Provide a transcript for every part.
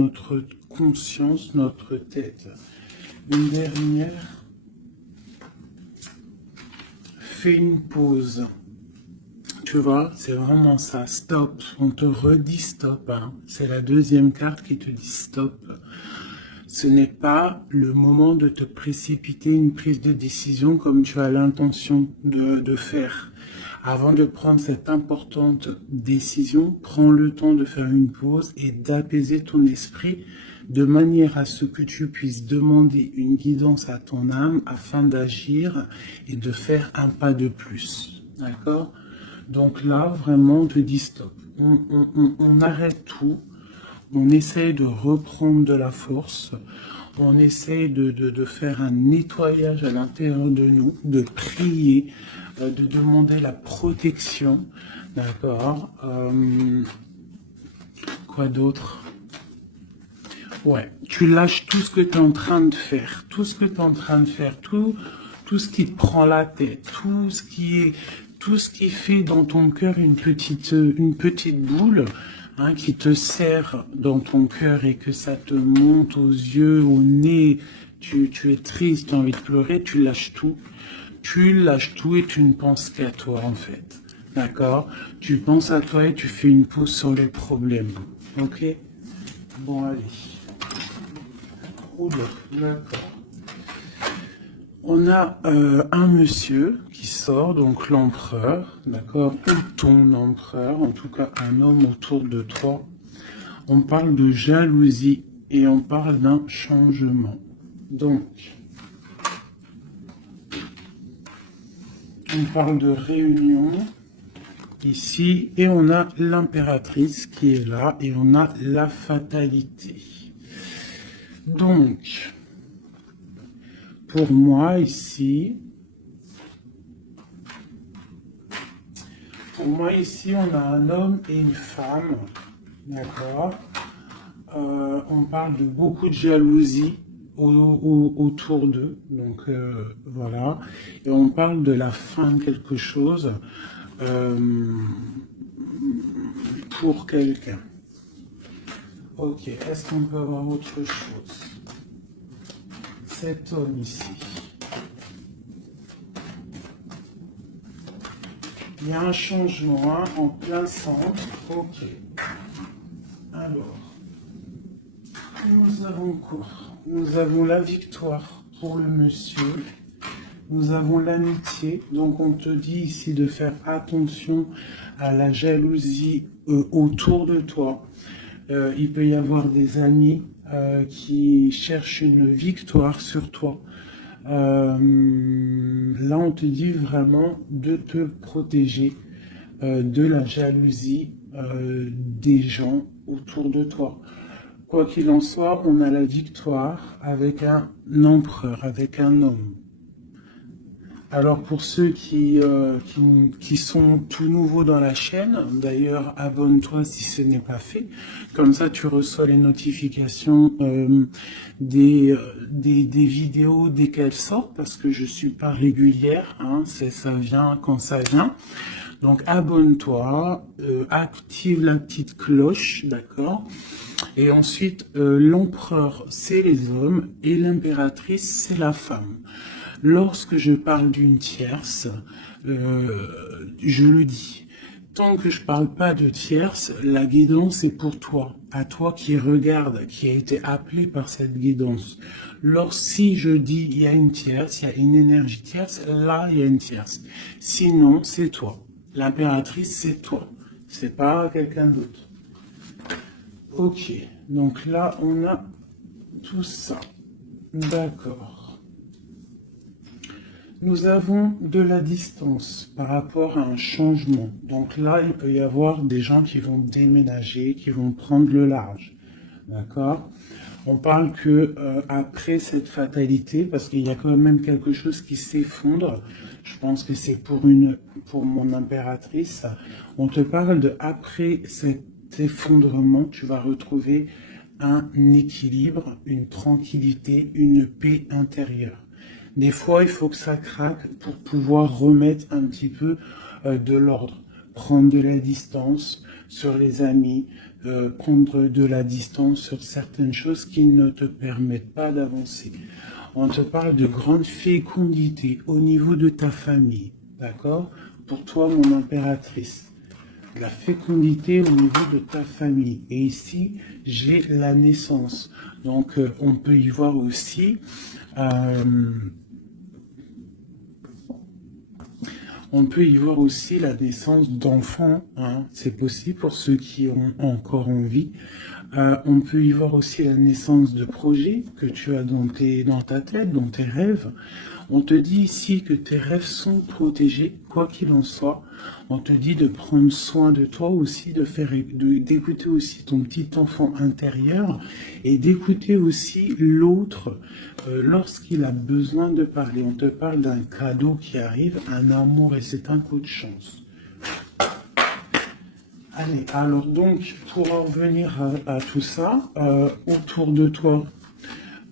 notre conscience, notre tête. Une dernière. Fais une pause. Tu vois, c'est vraiment ça. Stop. On te redit stop. Hein. C'est la deuxième carte qui te dit stop. Ce n'est pas le moment de te précipiter une prise de décision comme tu as l'intention de faire. Avant de prendre cette importante décision, prends le temps de faire une pause et d'apaiser ton esprit de manière à ce que tu puisses demander une guidance à ton âme afin d'agir et de faire un pas de plus. D'accord ? Donc là, vraiment, on te dit stop. On arrête tout. On essaye de reprendre de la force, on essaye de faire un nettoyage à l'intérieur de nous, de prier, de demander la protection, d'accord. Quoi d'autre? Ouais, tu lâches tout ce que tu es en train de faire, tout ce que tu es en train de faire, tout ce qui te prend la tête, tout ce qui fait dans ton cœur une petite boule, hein, qui te serre dans ton cœur et que ça te monte aux yeux, au nez, tu es triste, tu as envie de pleurer, tu lâches tout et tu ne penses qu'à toi en fait, d'accord? Tu penses à toi et tu fais une pause sur les problèmes, ok? Bon allez. D'accord. On a un monsieur qui sort, donc l'empereur, d'accord, ou ton empereur, en tout cas un homme autour de toi. On parle de jalousie et on parle d'un changement. Donc, on parle de réunion ici et on a l'impératrice qui est là et on a la fatalité. Donc, pour moi ici, on a un homme et une femme, d'accord. On parle de beaucoup de jalousie autour d'eux, donc voilà. Et on parle de la fin de quelque chose pour quelqu'un. Ok, est-ce qu'on peut avoir autre chose? Cet homme ici. Il y a un changement hein, en plein centre. Ok. Alors, nous avons quoi? Nous avons la victoire pour le monsieur. Nous avons l'amitié. Donc, on te dit ici de faire attention à la jalousie autour de toi. Il peut y avoir des amis qui cherchent une victoire sur toi. Là, on te dit vraiment de te protéger de la jalousie des gens autour de toi. Quoi qu'il en soit, on a la victoire avec un empereur, avec un homme. Alors pour ceux qui sont tout nouveaux dans la chaîne, d'ailleurs abonne-toi si ce n'est pas fait, comme ça tu reçois les notifications des vidéos dès qu'elles sortent, parce que je suis pas régulière, hein, ça vient quand ça vient. Donc abonne-toi, active la petite cloche, d'accord? Et ensuite l'empereur c'est les hommes et l'impératrice c'est la femme. Lorsque je parle d'une tierce, je le dis. Tant que je parle pas de tierce, la guidance est pour toi, à toi qui regarde, qui a été appelé par cette guidance. Si je dis il y a une tierce, il y a une énergie tierce, là il y a une tierce. Sinon, c'est toi. L'impératrice, c'est toi. C'est pas quelqu'un d'autre. Ok, donc là on a tout ça. D'accord. Nous avons de la distance par rapport à un changement. Donc là, il peut y avoir des gens qui vont déménager, qui vont prendre le large. D'accord? On parle que après cette fatalité, parce qu'il y a quand même quelque chose qui s'effondre, je pense que c'est pour mon impératrice, on te parle de après cet effondrement, tu vas retrouver un équilibre, une tranquillité, une paix intérieure. Des fois, il faut que ça craque pour pouvoir remettre un petit peu de l'ordre. prendre de la distance sur les amis, prendre de la distance sur certaines choses qui ne te permettent pas d'avancer. On te parle de grande fécondité au niveau de ta famille, d'accord? Pour toi, mon impératrice. La fécondité au niveau de ta famille. Et ici, j'ai la naissance. Donc, on peut y voir aussi... on peut y voir aussi la naissance d'enfants, hein. C'est possible pour ceux qui ont encore envie. On peut y voir aussi la naissance de projets que tu as dans ta tête, dans tes rêves. On te dit ici que tes rêves sont protégés, quoi qu'il en soit. On te dit de prendre soin de toi aussi, d'écouter aussi ton petit enfant intérieur et d'écouter aussi l'autre lorsqu'il a besoin de parler. On te parle d'un cadeau qui arrive, un amour et c'est un coup de chance. Allez, alors donc, pour en revenir à tout ça, autour de toi,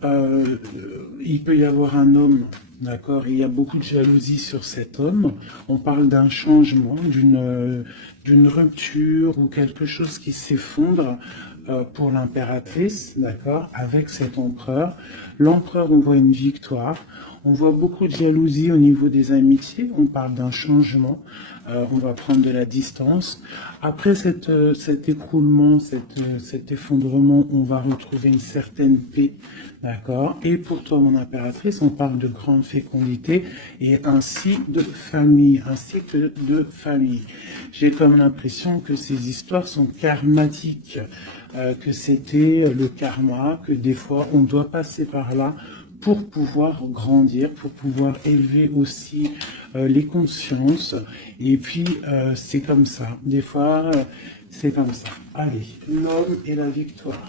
il peut y avoir un homme, d'accord, il y a beaucoup de jalousie sur cet homme. On parle d'un changement, d'une rupture ou quelque chose qui s'effondre pour l'impératrice, d'accord, avec cet empereur. L'empereur, on voit une victoire. On voit beaucoup de jalousie au niveau des amitiés. On parle d'un changement. On va prendre de la distance. Après cet écroulement, cet effondrement, on va retrouver une certaine paix, d'accord. Et pour toi, mon impératrice, on parle de grande fécondité et ainsi de famille, un cycle de famille. J'ai comme l'impression que ces histoires sont karmatiques, que c'était le karma, que des fois on doit passer par là pour pouvoir grandir, pour pouvoir élever aussi les consciences. Et puis, c'est comme ça. Des fois, c'est comme ça. Allez, l'homme et la victoire.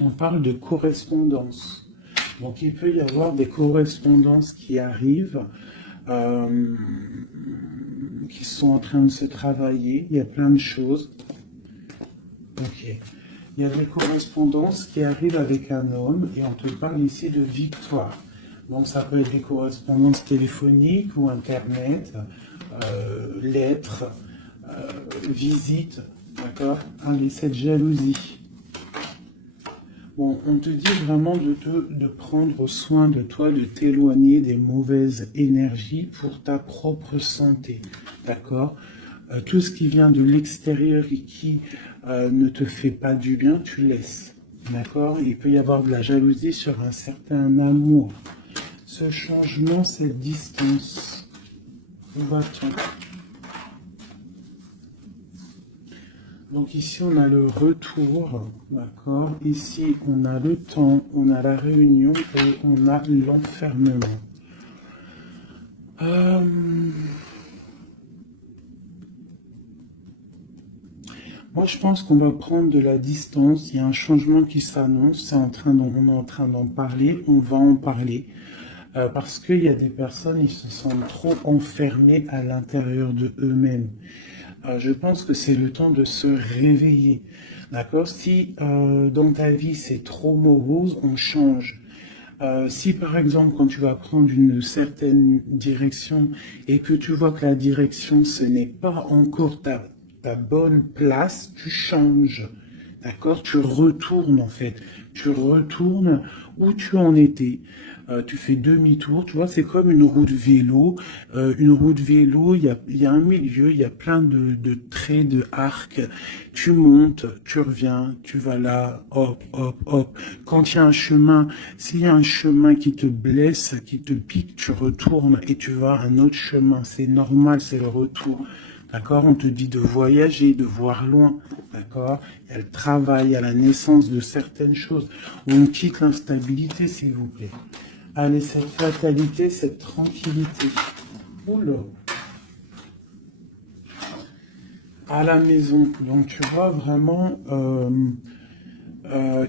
On parle de correspondance. Donc, il peut y avoir des correspondances qui arrivent, qui sont en train de se travailler. Il y a plein de choses. Ok. Il y a des correspondances qui arrivent avec un homme et on te parle ici de victoire. Donc ça peut être des correspondances téléphoniques ou internet, lettres, visites, d'accord? Allez, cette jalousie. Bon, on te dit vraiment de prendre soin de toi, de t'éloigner des mauvaises énergies pour ta propre santé, d'accord? Tout ce qui vient de l'extérieur et qui ne te fait pas du bien, tu laisses. D'accord? Il peut y avoir de la jalousie sur un certain amour. Ce changement, cette distance. Où va-t-on? Donc ici, on a le retour. D'accord? Ici, on a le temps, on a la réunion et on a l'enfermement. Moi, je pense qu'on va prendre de la distance. Il y a un changement qui s'annonce. On est en train d'en parler. On va en parler. Parce qu'il y a des personnes, ils se sentent trop enfermés à l'intérieur de eux-mêmes. Je pense que c'est le temps de se réveiller. D'accord? Si dans ta vie, c'est trop morose, on change. Si par exemple, quand tu vas prendre une certaine direction et que tu vois que la direction, ce n'est pas encore ta bonne place, tu changes, d'accord? Tu retournes en fait, tu retournes où tu en étais. Tu fais demi-tour, tu vois, c'est comme une route vélo. Une route vélo, il y a un milieu, il y a plein de traits, de arcs. Tu montes, tu reviens, tu vas là, hop, hop, hop. Quand il y a un chemin, s'il y a un chemin qui te blesse, qui te pique, tu retournes et tu vas à un autre chemin. C'est normal, c'est le retour. D'accord? On te dit de voyager, de voir loin. D'accord? Il y a le travail, il y a la naissance de certaines choses. On quitte l'instabilité, s'il vous plaît. Allez, cette fatalité, cette tranquillité. Oula. À la maison. Donc, tu vois vraiment,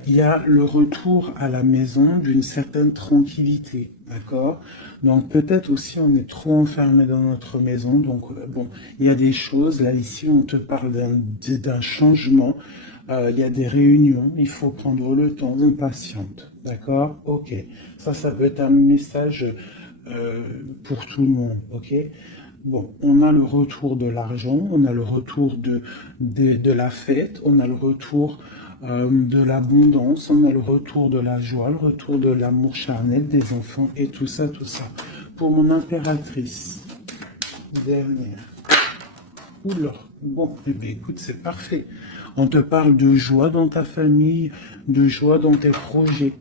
il y a le retour à la maison d'une certaine tranquillité. D'accord? Donc, peut-être aussi, on est trop enfermé dans notre maison. Donc, bon, il y a des choses. Là, ici, on te parle d'un changement. Il y a des réunions, il faut prendre le temps, on patiente, d'accord? Ok, ça peut être un message pour tout le monde, ok? Bon, on a le retour de l'argent, on a le retour de la fête, on a le retour de l'abondance, on a le retour de la joie, le retour de l'amour charnel des enfants et tout ça, tout ça. Pour mon impératrice, dernière. Oula, bon, eh bien, écoute, c'est parfait. On te parle de joie dans ta famille, de joie dans tes projets.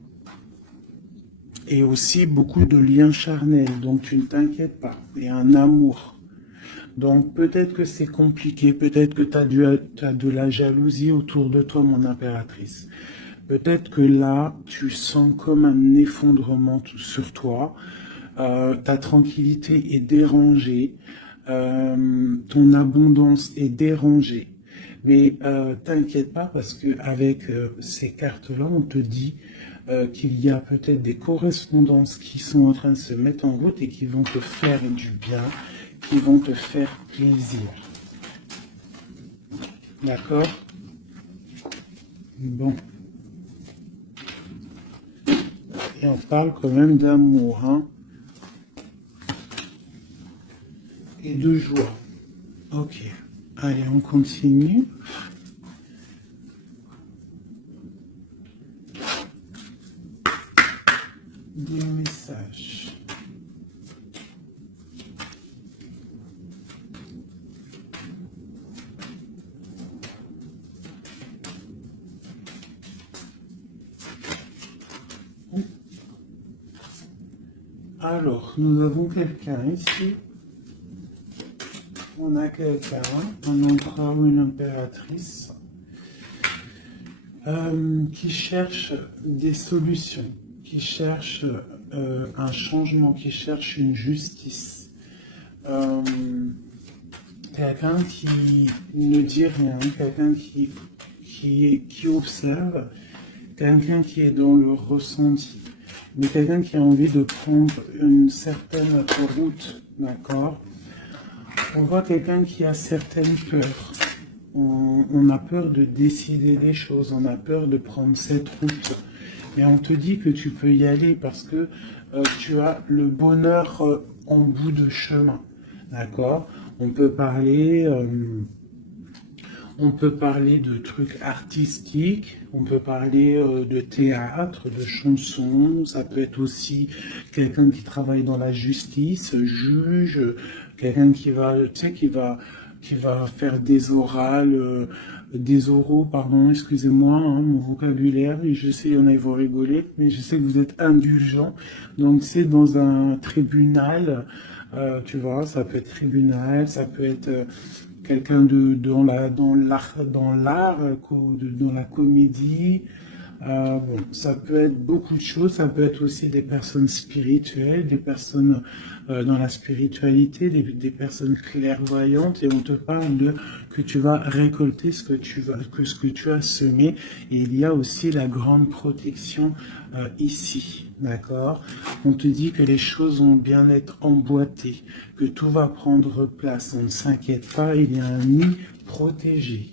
Et aussi beaucoup de liens charnels, donc tu ne t'inquiètes pas. Et un amour. Donc peut-être que c'est compliqué, peut-être que tu as de la jalousie autour de toi, mon impératrice. Peut-être que là, tu sens comme un effondrement sur toi. Ta tranquillité est dérangée. Ton abondance est dérangée. Mais t'inquiète pas parce que avec ces cartes-là, on te dit qu'il y a peut-être des correspondances qui sont en train de se mettre en route et qui vont te faire du bien, qui vont te faire plaisir. D'accord? Bon. Et on parle quand même d'amour, hein? Et de joie. Ok. Allez, on continue. Des messages. Alors, nous avons quelqu'un ici. On a quelqu'un, un empereur ou une impératrice, qui cherche des solutions, qui cherche un changement, qui cherche une justice. Quelqu'un qui ne dit rien, quelqu'un qui observe, quelqu'un qui est dans le ressenti, mais quelqu'un qui a envie de prendre une certaine route, d'accord? On voit quelqu'un qui a certaines peurs. On a peur de décider des choses, on a peur de prendre cette route. Et on te dit que tu peux y aller parce que tu as le bonheur en bout de chemin. D'accord? On peut parler de trucs artistiques, on peut parler de théâtre, de chansons, ça peut être aussi quelqu'un qui travaille dans la justice, juge, quelqu'un qui va, tu sais, qui va faire des orales, des oraux, pardon, excusez-moi, hein, mon vocabulaire, et je sais, il y en a, ils vont rigoler, mais je sais que vous êtes indulgents, donc c'est dans un tribunal, tu vois, ça peut être tribunal, ça peut être quelqu'un dans l'art, dans la comédie. Bon, ça peut être beaucoup de choses, ça peut être aussi des personnes spirituelles, des personnes dans la spiritualité, des personnes clairvoyantes, et on te parle de que tu vas récolter ce que tu as semé, et il y a aussi la grande protection ici, d'accord? On te dit que les choses vont bien être emboîtées, que tout va prendre place, on ne s'inquiète pas, il y a un nid protégé.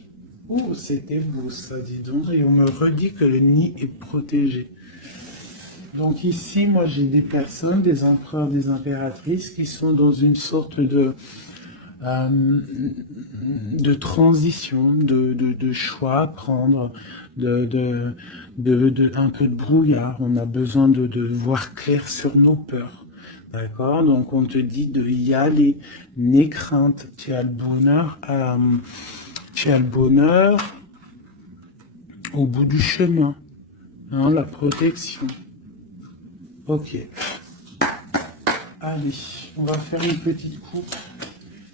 Oh, c'était beau ça, dis donc. Et on me redit que le nid est protégé. Donc ici, moi, j'ai des personnes, des empereurs, des impératrices qui sont dans une sorte de transition, de choix à prendre, un peu de brouillard. On a besoin de voir clair sur nos peurs. D'accord? Donc on te dit de y aller. N'aie crainte. Tu as le bonheur au bout du chemin, hein, la protection. Ok. Allez, on va faire une petite coupe.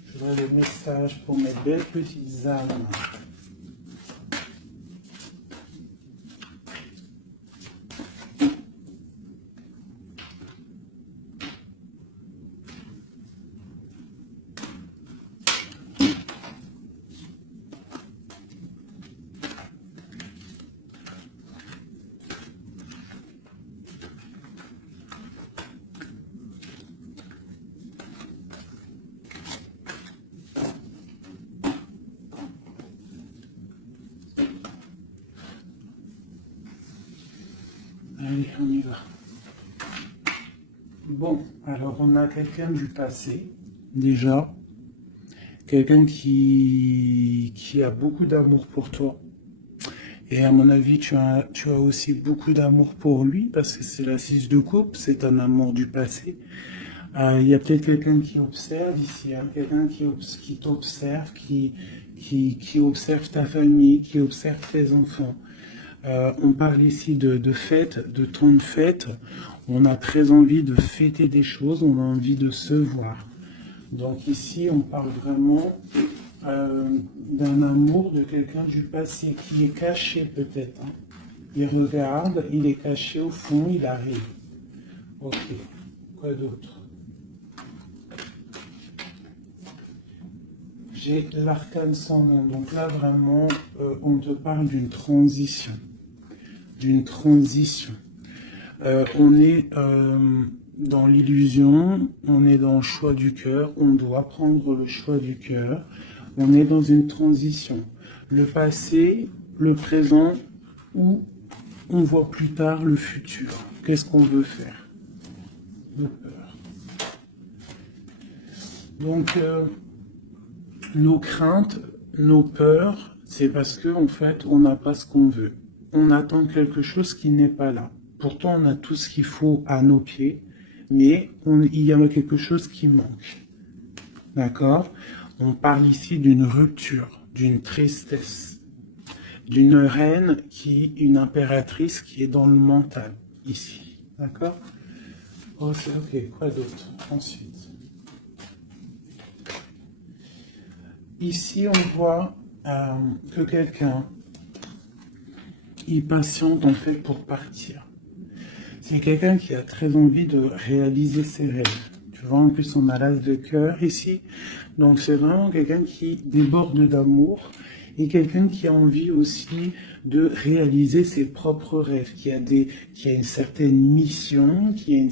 Je voudrais le message pour mes belles petites âmes. Allez, on y va. Bon, alors on a quelqu'un du passé, déjà. quelqu'un qui a beaucoup d'amour pour toi. Et à mon avis, tu as aussi beaucoup d'amour pour lui, parce que c'est la 6 de coupe, c'est un amour du passé. Il y a peut-être quelqu'un qui observe ici, hein, quelqu'un qui t'observe, qui observe ta famille, qui observe tes enfants. On parle ici de fêtes, de temps de fête. On a très envie de fêter des choses, on a envie de se voir. Donc ici, on parle vraiment d'un amour de quelqu'un du passé qui est caché peut-être. Hein. Il regarde, il est caché au fond, il arrive. Ok, quoi d'autre? J'ai l'arcane sans nom. Donc là, vraiment, on te parle d'une transition. D'une transition. On est dans l'illusion, on est dans le choix du cœur, on doit prendre le choix du cœur. On est dans une transition. Le passé, le présent, ou on voit plus tard le futur. Qu'est-ce qu'on veut faire? De peur. Donc, nos craintes, nos peurs, c'est parce que en fait, on n'a pas ce qu'on veut. On attend quelque chose qui n'est pas là. Pourtant, on a tout ce qu'il faut à nos pieds, mais il y a quelque chose qui manque. D'accord? On parle ici d'une rupture, d'une tristesse, d'une reine une impératrice qui est dans le mental, ici. D'accord? Ok, quoi d'autre? Ensuite. Ici, on voit que quelqu'un, il patiente en fait pour partir. C'est quelqu'un qui a très envie de réaliser ses rêves. Tu vois, en plus, on a l'as de cœur ici. Donc, c'est vraiment quelqu'un qui déborde d'amour et quelqu'un qui a envie aussi de réaliser ses propres rêves, qui a une certaine mission, qui a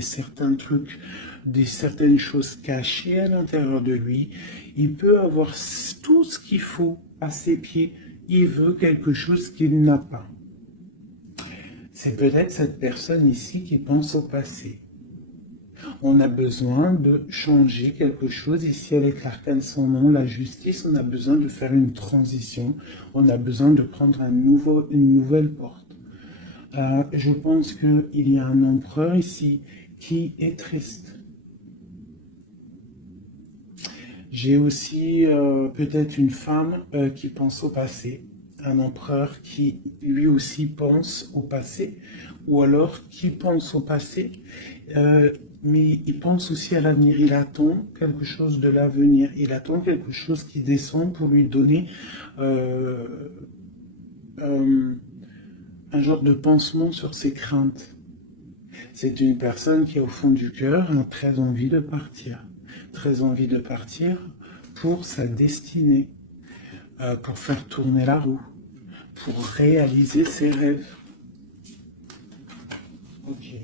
certains trucs, certaines choses cachées à l'intérieur de lui. Il peut avoir tout ce qu'il faut à ses pieds. Il veut quelque chose qu'il n'a pas. C'est peut-être cette personne ici qui pense au passé. On a besoin de changer quelque chose ici avec l'arcane sans nom, la justice. On a besoin de faire une transition. On a besoin de prendre une nouvelle porte. Je pense qu'il y a un empereur ici qui est triste. J'ai aussi peut-être une femme qui pense au passé. Un empereur qui lui aussi pense au passé, ou alors qui pense au passé, mais il pense aussi à l'avenir. Il attend quelque chose de l'avenir, il attend quelque chose qui descend pour lui donner un genre de pansement sur ses craintes. C'est une personne qui, au fond du cœur, a très envie de partir pour sa destinée, pour faire tourner la roue, pour réaliser ses rêves. Ok.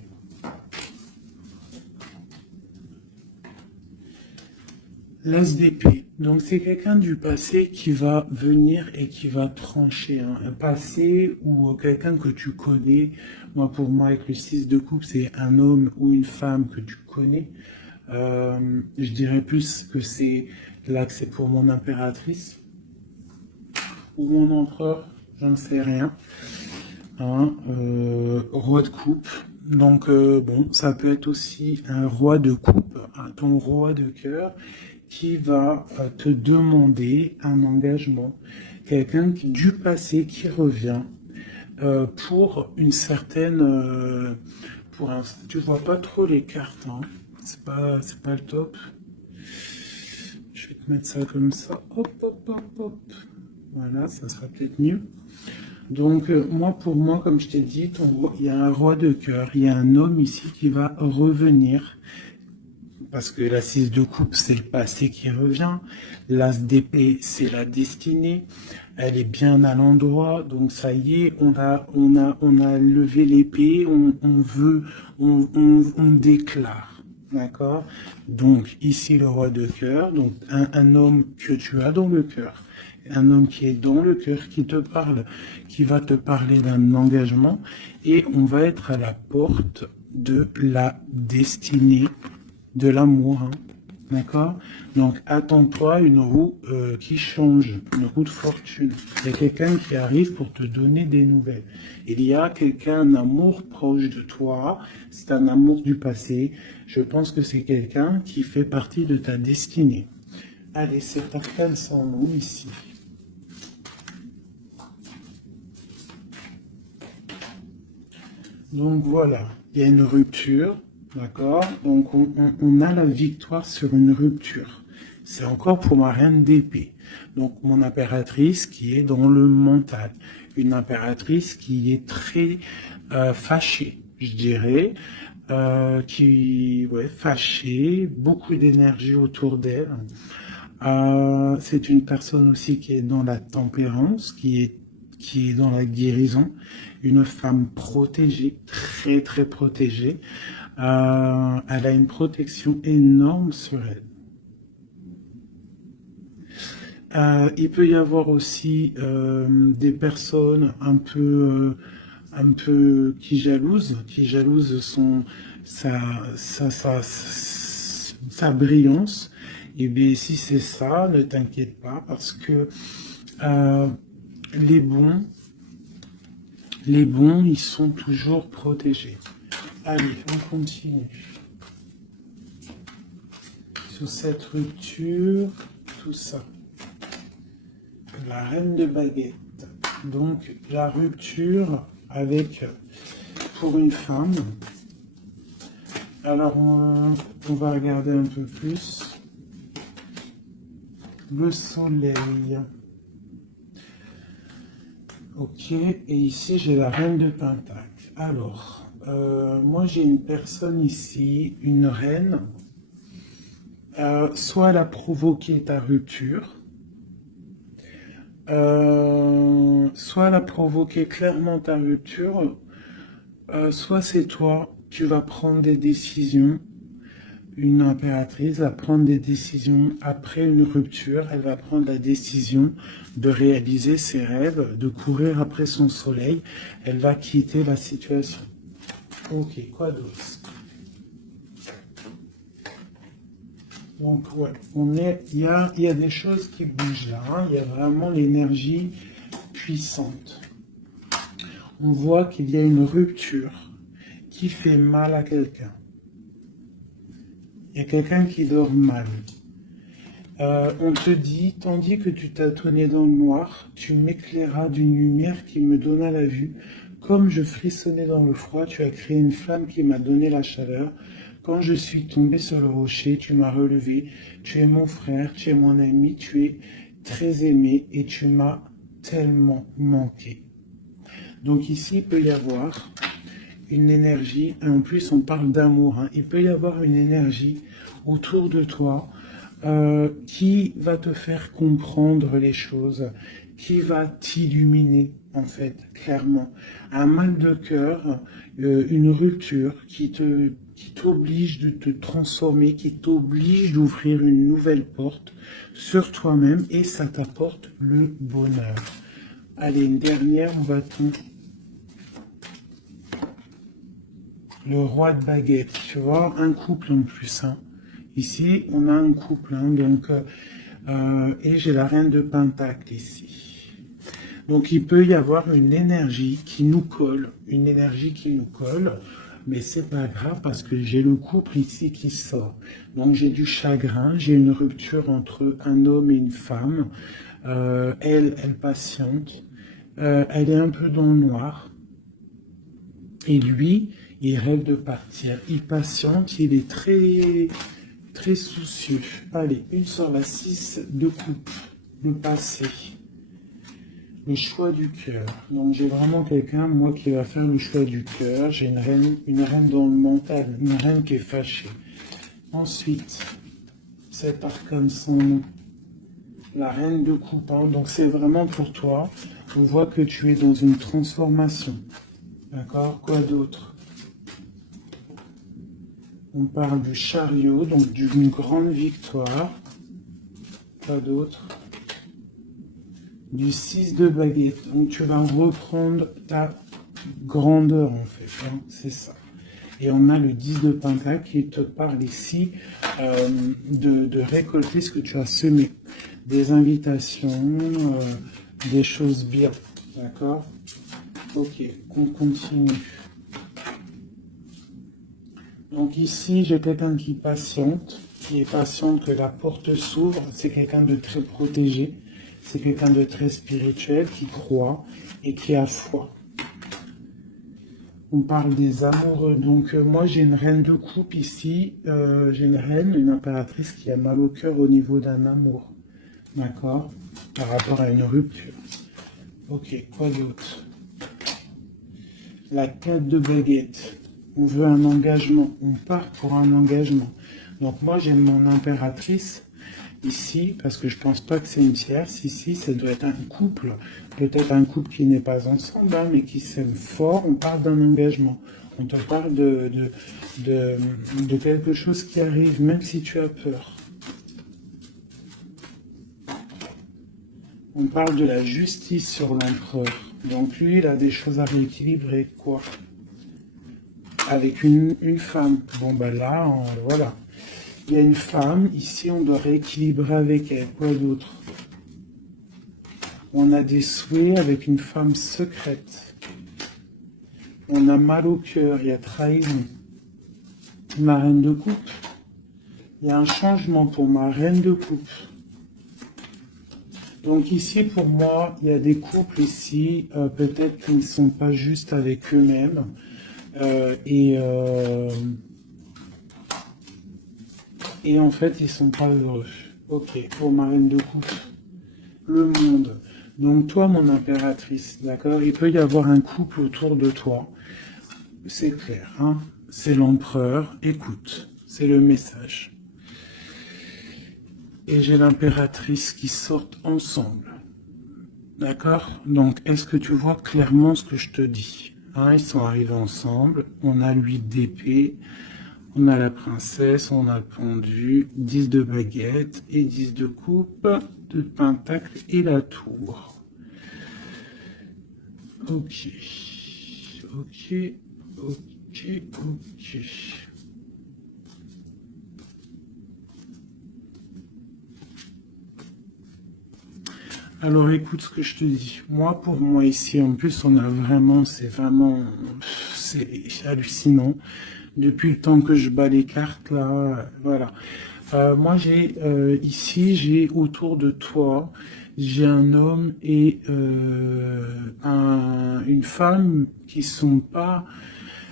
L'as d'épée. Donc c'est quelqu'un du passé qui va venir et qui va trancher. Hein. Un passé ou quelqu'un que tu connais. Pour moi, avec le 6 de coupe, c'est un homme ou une femme que tu connais. Je dirais plus que là que c'est pour mon impératrice ou mon empereur, je ne sais rien. Hein, roi de coupe. Donc bon, ça peut être aussi un roi de coupe, ton roi de cœur qui va te demander un engagement, quelqu'un du passé qui revient pour une certaine, tu vois pas trop les cartes, hein. C'est pas le top. Je vais te mettre ça comme ça, hop, hop, hop, hop. Voilà, ça sera peut-être mieux. Donc, pour moi, comme je t'ai dit, il y a un roi de cœur, il y a un homme ici qui va revenir, parce que la 6 de coupe, c'est le passé qui revient, l'as d'épée, c'est la destinée, elle est bien à l'endroit, donc ça y est, on a levé l'épée, on déclare, d'accord? Donc, ici, le roi de cœur, donc un homme que tu as dans le cœur, un homme qui est dans le cœur, qui te parle, qui va te parler d'un engagement, et on va être à la porte de la destinée, de l'amour. Hein. D'accord? Donc, attends-toi à une roue qui change, une roue de fortune. Il y a quelqu'un qui arrive pour te donner des nouvelles. Il y a quelqu'un, un amour proche de toi. C'est un amour du passé. Je pense que c'est quelqu'un qui fait partie de ta destinée. Allez, c'est arcane sans nom ici. Donc voilà, il y a une rupture. D'accord? Donc, on a la victoire sur une rupture. C'est encore pour ma reine d'épée. Donc, mon impératrice qui est dans le mental. Une impératrice qui est très fâchée, je dirais. Fâchée, beaucoup d'énergie autour d'elle. C'est une personne aussi qui est dans la tempérance, qui est dans la guérison. Une femme protégée, très très protégée. Elle a une protection énorme sur elle. Il peut y avoir aussi des personnes un peu qui jalousent sa brillance. Et bien si c'est ça, ne t'inquiète pas parce que les bons, ils sont toujours protégés. Allez, on continue. Sur cette rupture, tout ça. La reine de baguette. Donc, la rupture avec, pour une femme. Alors, on va regarder un peu plus. Le soleil. Ok, et ici, j'ai la reine de pentacle. Alors, moi, j'ai une personne ici, une reine. Soit elle a provoqué ta rupture, soit elle a provoqué clairement ta rupture, soit c'est toi, tu vas prendre des décisions. Une impératrice va prendre des décisions après une rupture, elle va prendre la décision de réaliser ses rêves, de courir après son soleil, elle va quitter la situation. Ok, quoi d'autre? Donc ouais, il y a des choses qui bougent là, hein. Il y a vraiment l'énergie puissante. On voit qu'il y a une rupture qui fait mal à quelqu'un. Il y a quelqu'un qui dort mal. On te dit, tandis que tu tâtonnais dans le noir, tu m'éclairas d'une lumière qui me donna la vue. Comme je frissonnais dans le froid, tu as créé une flamme qui m'a donné la chaleur. Quand je suis tombé sur le rocher, tu m'as relevé. Tu es mon frère, tu es mon ami, tu es très aimé et tu m'as tellement manqué. Donc ici, il peut y avoir une énergie, et en plus on parle d'amour, hein. Il peut y avoir une énergie autour de toi qui va te faire comprendre les choses, qui va t'illuminer en fait, clairement. Un mal de cœur, une rupture qui t'oblige de te transformer, qui t'oblige d'ouvrir une nouvelle porte sur toi-même et ça t'apporte le bonheur. Allez, une dernière, on va tout. Le roi de baguette, tu vois, un couple en plus. Hein. Ici, on a un couple, hein, donc, et j'ai la reine de pentacle ici. Donc, il peut y avoir une énergie qui nous colle, mais c'est pas grave parce que j'ai le couple ici qui sort. Donc, j'ai du chagrin, j'ai une rupture entre un homme et une femme. Elle patiente, elle est un peu dans le noir. Et lui, il rêve de partir. Il patiente, il est très, très soucieux. Allez, une sur la 6 de coupe. Le passé. Le choix du cœur. Donc j'ai vraiment quelqu'un, moi, qui va faire le choix du cœur. J'ai une reine dans le mental, une reine qui est fâchée. Ensuite, cet arcane sans nom. La reine de coupe. Hein. Donc c'est vraiment pour toi. On voit que tu es dans une transformation. D'accord? Quoi d'autre? On parle du chariot, donc d'une grande victoire. Pas d'autre. Du 6 de baguette. Donc tu vas reprendre ta grandeur en fait. Hein, c'est ça. Et on a le 10 de pentacle qui te parle ici de récolter ce que tu as semé. Des invitations, des choses bien. D'accord? Ok, on continue. Donc ici, j'ai quelqu'un qui est patiente que la porte s'ouvre. C'est quelqu'un de très protégé. C'est quelqu'un de très spirituel qui croit et qui a foi. On parle des amoureux. Donc moi, j'ai une reine de coupe ici. J'ai une reine, une impératrice qui a mal au cœur au niveau d'un amour. D'accord? Par rapport à une rupture. Ok, quoi d'autre? La 4 de baguette. On veut un engagement. On part pour un engagement. Donc moi, j'ai mon impératrice ici, parce que je pense pas que c'est une tierce. Ici, ça doit être un couple. Peut-être un couple qui n'est pas ensemble, hein, mais qui s'aime fort. On parle d'un engagement. On te parle de quelque chose qui arrive, même si tu as peur. On parle de la justice sur l'empereur. Donc lui, il a des choses à rééquilibrer, quoi. Avec une femme. Bon, ben là, voilà. Il y a une femme, ici, on doit rééquilibrer avec elle. Quoi d'autre? On a des souhaits avec une femme secrète. On a mal au cœur, il y a trahison. Ma reine de coupe. Il y a un changement pour ma reine de coupe. Donc ici, pour moi, il y a des couples ici, peut-être qu'ils ne sont pas juste avec eux-mêmes. Et en fait, ils sont pas heureux. Ok, pour ma reine de coupe. Le monde. Donc toi, mon impératrice, d'accord? Il peut y avoir un couple autour de toi. C'est clair, hein? C'est l'empereur. Écoute, c'est le message. Et j'ai l'impératrice qui sortent ensemble. D'accord? Donc, est-ce que tu vois clairement ce que je te dis? Hein, ils sont arrivés ensemble. On a 8 d'épée. On a la princesse, on a le pendu, 10 de baguette et 10 de coupe, de pentacle et la tour. Ok, ok, ok, ok. Alors écoute ce que je te dis. Moi, pour moi ici, en plus, on a vraiment, c'est hallucinant. Depuis le temps que je bats les cartes, là, voilà. Moi, ici, j'ai autour de toi, j'ai un homme et une femme qui sont pas,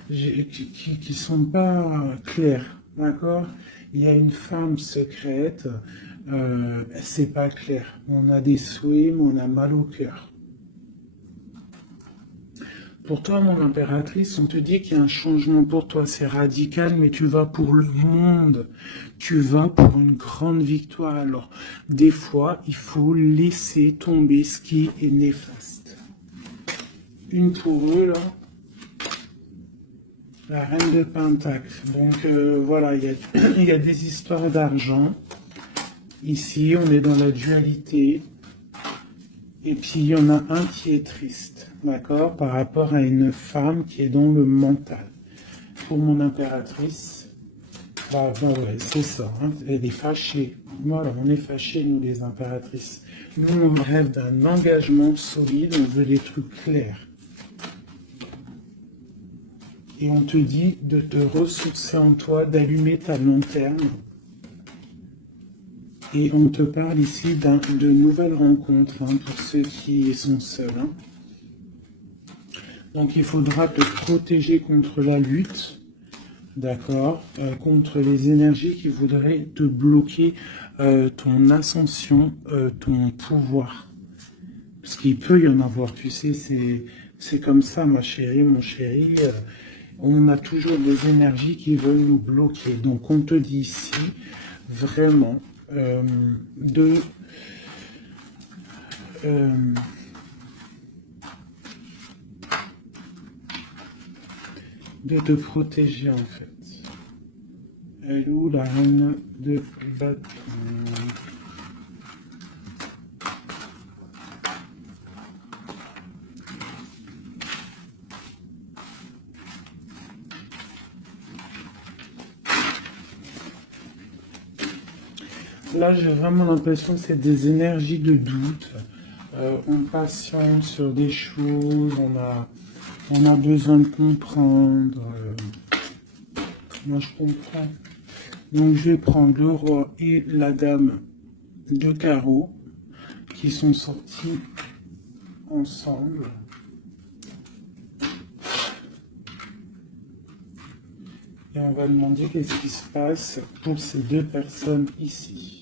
qui sont pas clairs, d'accord? Il y a une femme secrète, c'est pas clair. On a des souhaits, mais on a mal au cœur. Pour toi, mon impératrice, on te dit qu'il y a un changement pour toi, c'est radical, mais tu vas pour le monde. Tu vas pour une grande victoire. Alors, des fois, il faut laisser tomber ce qui est néfaste. Une pour eux, là. La reine de Pentacle. Donc, voilà, il y a des histoires d'argent. Ici, on est dans la dualité. Et puis, il y en a un qui est triste, d'accord, par rapport à une femme qui est dans le mental. Pour mon impératrice, bah ouais, c'est ça, hein, elle est fâchée. Voilà, on est fâchés, nous, les impératrices. Nous, on rêve d'un engagement solide, on veut des trucs clairs. Et on te dit de te ressourcer en toi, d'allumer ta lanterne. Et on te parle ici de nouvelles rencontres, hein, pour ceux qui sont seuls. Hein. Donc il faudra te protéger contre la lutte, d'accord, contre les énergies qui voudraient te bloquer ton ascension, ton pouvoir. Parce qu'il peut y en avoir, tu sais, c'est comme ça, ma chérie, mon chéri. On a toujours des énergies qui veulent nous bloquer. Donc on te dit ici, vraiment, de te protéger en fait. Elle est où la reine de bâton? là, j'ai vraiment l'impression que c'est des énergies de doute. On patiente sur des choses, on a besoin de comprendre. Moi, je comprends. Donc, je vais prendre le roi et la dame de carreau qui sont sortis ensemble. Et on va demander qu'est-ce qui se passe pour ces deux personnes ici.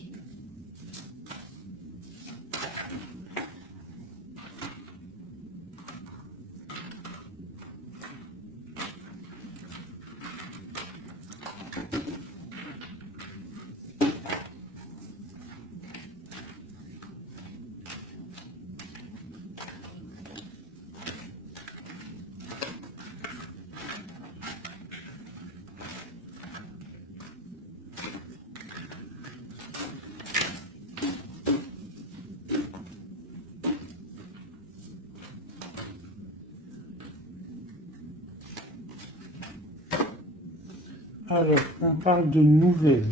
Alors, on parle de nouvelles.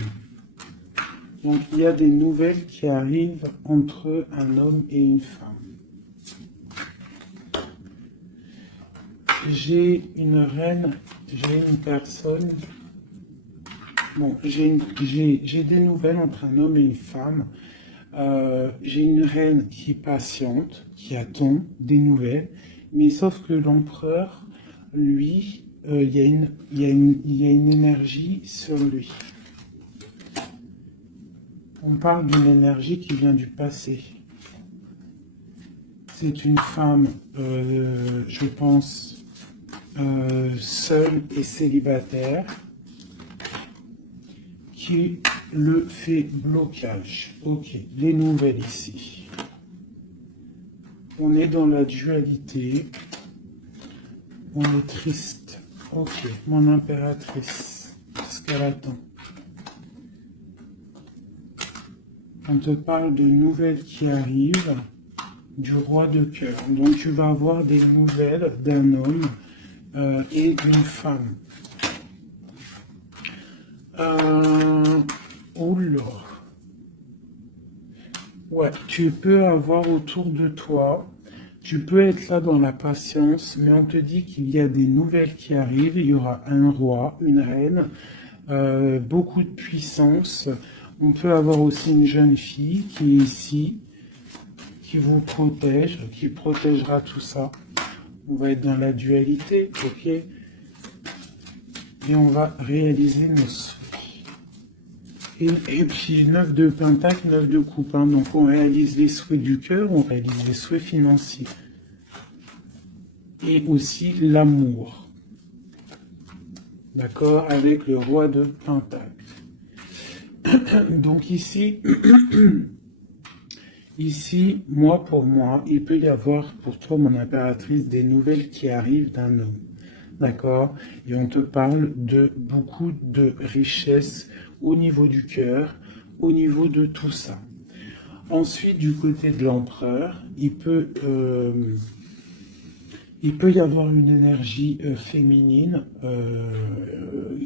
Donc, il y a des nouvelles qui arrivent entre un homme et une femme. J'ai une reine, j'ai une personne. Bon, j'ai des nouvelles entre un homme et une femme. J'ai une reine qui est patiente, qui attend des nouvelles. Mais sauf que l'empereur, lui, il y a une énergie sur lui. On parle d'une énergie qui vient du passé. C'est une femme, je pense, seule et célibataire, qui le fait blocage. Ok, les nouvelles ici. On est dans la dualité. On est triste. Ok, mon impératrice, ce qu'elle attend. On te parle de nouvelles qui arrivent du roi de cœur. Donc tu vas avoir des nouvelles d'un homme et d'une femme. Oh là. Ouais, tu peux avoir autour de toi, tu peux être là dans la patience, mais on te dit qu'il y a des nouvelles qui arrivent. Il y aura un roi, une reine, beaucoup de puissance. On peut avoir aussi une jeune fille qui est ici, qui vous protège, qui protégera tout ça. On va être dans la dualité, ok? Et on va réaliser nos souhaits. Et puis 9 de pentacle, 9 de coupe. Hein. Donc on réalise les souhaits du cœur, on réalise les souhaits financiers. Et aussi l'amour. D'accord? Avec le roi de pentacle. Donc ici, moi pour moi, il peut y avoir pour toi, mon impératrice, des nouvelles qui arrivent d'un homme. D'accord? Et on te parle de beaucoup de richesses au niveau du cœur, au niveau de tout ça. Ensuite, du côté de l'empereur, il peut y avoir une énergie féminine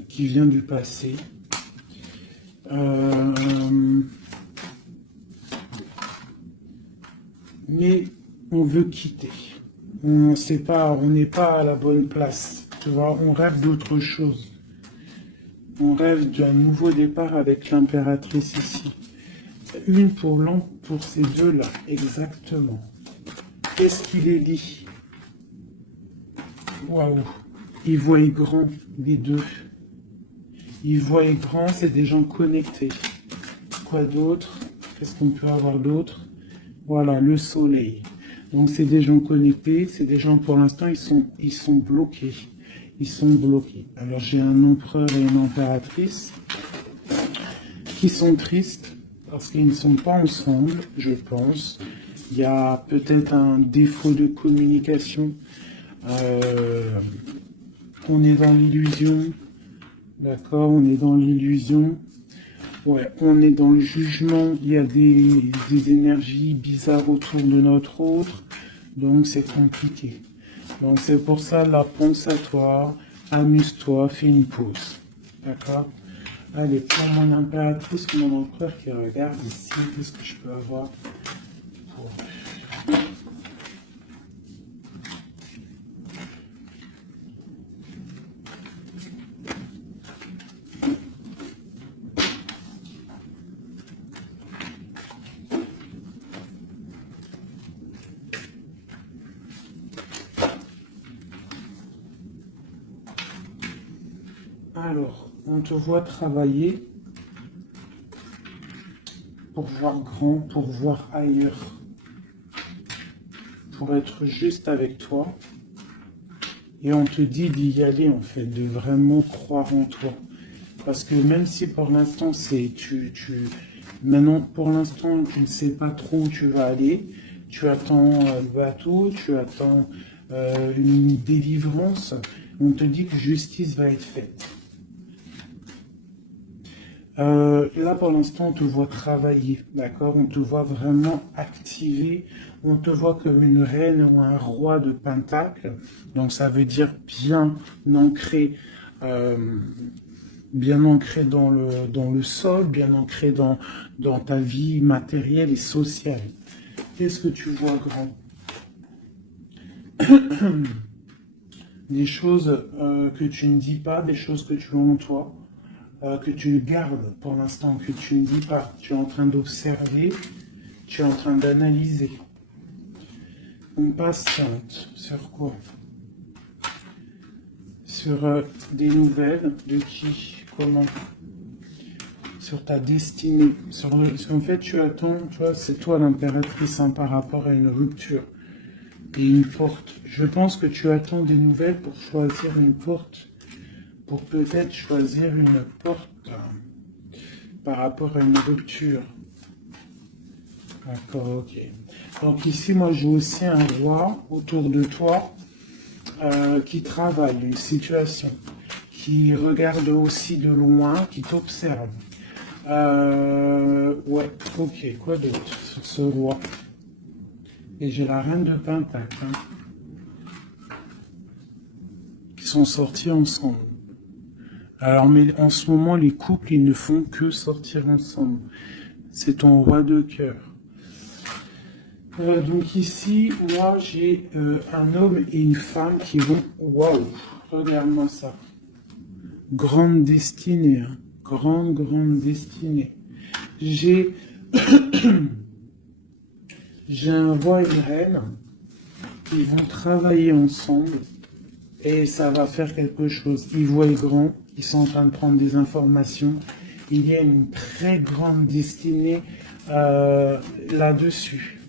qui vient du passé. Mais on veut quitter. On n'est pas à la bonne place. Tu vois, on rêve d'autre chose. On rêve d'un nouveau départ avec l'impératrice ici. Une pour ces deux-là, exactement. Qu'est-ce qu'il est dit? Waouh! Ils voient grand, les deux. Ils voient grand, c'est des gens connectés. Quoi d'autre? Qu'est-ce qu'on peut avoir d'autre? Voilà, le soleil. Donc c'est des gens connectés, c'est des gens pour l'instant ils sont bloqués. Ils sont bloqués. Alors j'ai un empereur et une impératrice qui sont tristes parce qu'ils ne sont pas ensemble, je pense. Il y a peut-être un défaut de communication. On est dans l'illusion. D'accord, on est dans l'illusion. Ouais, on est dans le jugement. Il y a des énergies bizarres autour de notre autre. Donc c'est compliqué. Donc c'est pour ça, là, pense à toi, amuse-toi, fais une pause. D'accord? Allez, pour mon impératrice, mon empereur qui regarde ici, qu'est-ce que je peux avoir pour... Alors, on te voit travailler pour voir grand, pour voir ailleurs, pour être juste avec toi. Et on te dit d'y aller, en fait, de vraiment croire en toi. Parce que même si pour l'instant, maintenant, pour l'instant, tu ne sais pas trop où tu vas aller, tu attends le bateau, tu attends une délivrance, on te dit que justice va être faite. Là, pour l'instant, on te voit travailler, d'accord? On te voit vraiment activer. On te voit comme une reine ou un roi de Pentacle. Donc, ça veut dire ancré, bien ancré dans le sol, bien ancré dans ta vie matérielle et sociale. Qu'est-ce que tu vois grand? Des choses que tu ne dis pas, des choses que tu as en toi. Que tu gardes pour l'instant, que tu ne dis pas. Tu es en train d'observer, tu es en train d'analyser. On passe sur quoi? Sur des nouvelles de qui, comment? Sur ta destinée. En fait, tu attends, tu vois, c'est toi l'impératrice par rapport à une rupture et une porte. Je pense que tu attends des nouvelles pour choisir une porte. Pour peut-être choisir une porte par rapport à une rupture. D'accord, ok. Donc ici, moi, j'ai aussi un roi autour de toi qui travaille une situation, qui regarde aussi de loin, qui t'observe. Ouais, ok, quoi d'autre sur ce roi? Et j'ai la reine de Pentacle, qui sont sortis ensemble. Alors, mais en ce moment, les couples, ils ne font que sortir ensemble. C'est ton roi de cœur. Donc ici, moi, j'ai un homme et une femme qui vont... Waouh, regarde-moi ça. Grande destinée, hein. Grande destinée. J'ai un roi et une reine. Ils vont travailler ensemble. Et ça va faire quelque chose. Ils voient grand. Ils sont en train de prendre des informations. Il y a une très grande destinée là-dessus.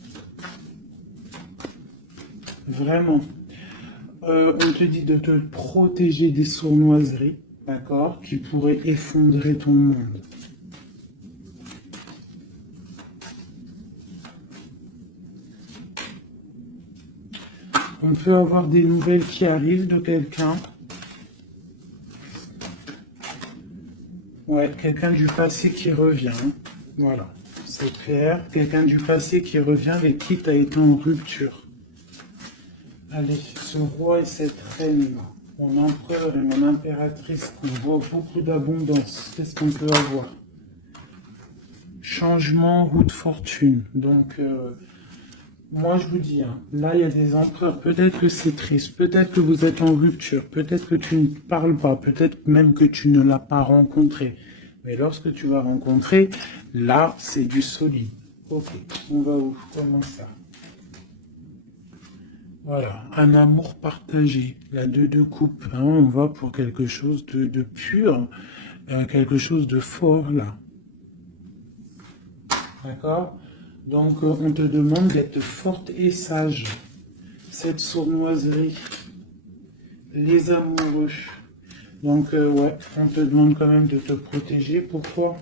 Vraiment. On te dit de te protéger des sournoiseries, d'accord, qui pourraient effondrer ton monde. On peut avoir des nouvelles qui arrivent de quelqu'un. Ouais, quelqu'un du passé qui revient. Voilà, c'est clair. Quelqu'un du passé qui revient avec qui tu as été en rupture. Allez, ce roi et cette reine, mon empereur et mon impératrice, on voit beaucoup d'abondance. Qu'est-ce qu'on peut avoir? Changement, roue de fortune. Donc, moi je vous dis, hein, là il y a des empereurs, peut-être que c'est triste, peut-être que vous êtes en rupture, peut-être que tu ne parles pas, peut-être même que tu ne l'as pas rencontré. Mais lorsque tu vas rencontrer, là c'est du solide. Ok, on va où? Comment ça? Voilà, un amour partagé, la deux de coupe, hein, on va pour quelque chose de pur, quelque chose de fort là. D'accord? Donc on te demande d'être forte et sage. Cette sournoiserie, les amoureux. Donc ouais, on te demande quand même de te protéger. Pourquoi?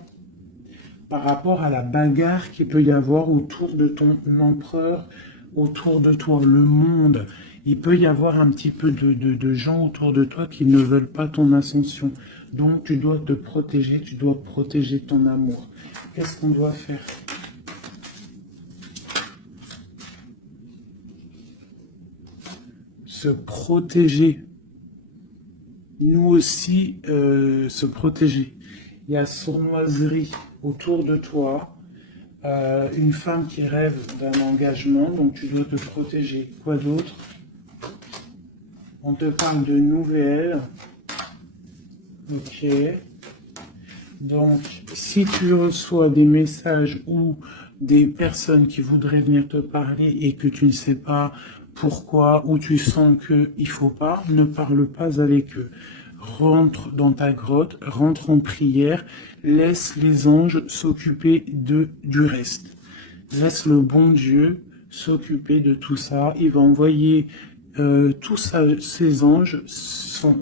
Par rapport à la bagarre qu'il peut y avoir autour de ton empereur, autour de toi, le monde. Il peut y avoir un petit peu de gens autour de toi qui ne veulent pas ton ascension. Donc tu dois te protéger, tu dois protéger ton amour. Qu'est-ce qu'on doit faire? Se protéger. Nous aussi, se protéger. il y a sournoiserie autour de toi, une femme qui rêve d'un engagement, donc tu dois te protéger. Quoi d'autre? On te parle de nouvelles. Ok. Donc, si tu reçois des messages ou des personnes qui voudraient venir te parler et que tu ne sais pas pourquoi, ou tu sens qu'il faut pas, ne parle pas avec eux. Rentre dans ta grotte, rentre en prière, laisse les anges s'occuper du reste. Laisse le bon Dieu s'occuper de tout ça. Il va envoyer tous ses anges,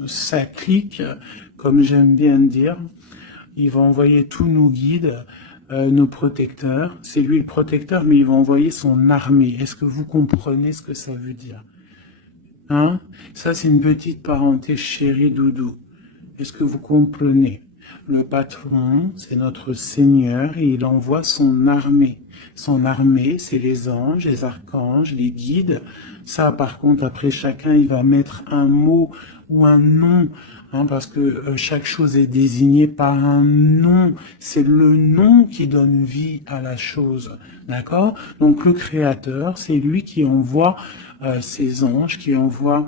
sa clique, comme j'aime bien dire. Il va envoyer tous nos guides, nos protecteurs. C'est lui le protecteur, mais il va envoyer son armée. Est-ce que vous comprenez ce que ça veut dire? Hein? Ça, c'est une petite parenthèse chérie doudou. Est-ce que vous comprenez? Le patron, c'est notre Seigneur et il envoie son armée. Son armée, c'est les anges, les archanges, les guides. Ça, par contre, après, chacun, il va mettre un mot ou un nom, hein, parce que chaque chose est désignée par un nom. C'est le nom qui donne vie à la chose. D'accord? Donc, le Créateur, c'est lui qui envoie ses anges, qui envoie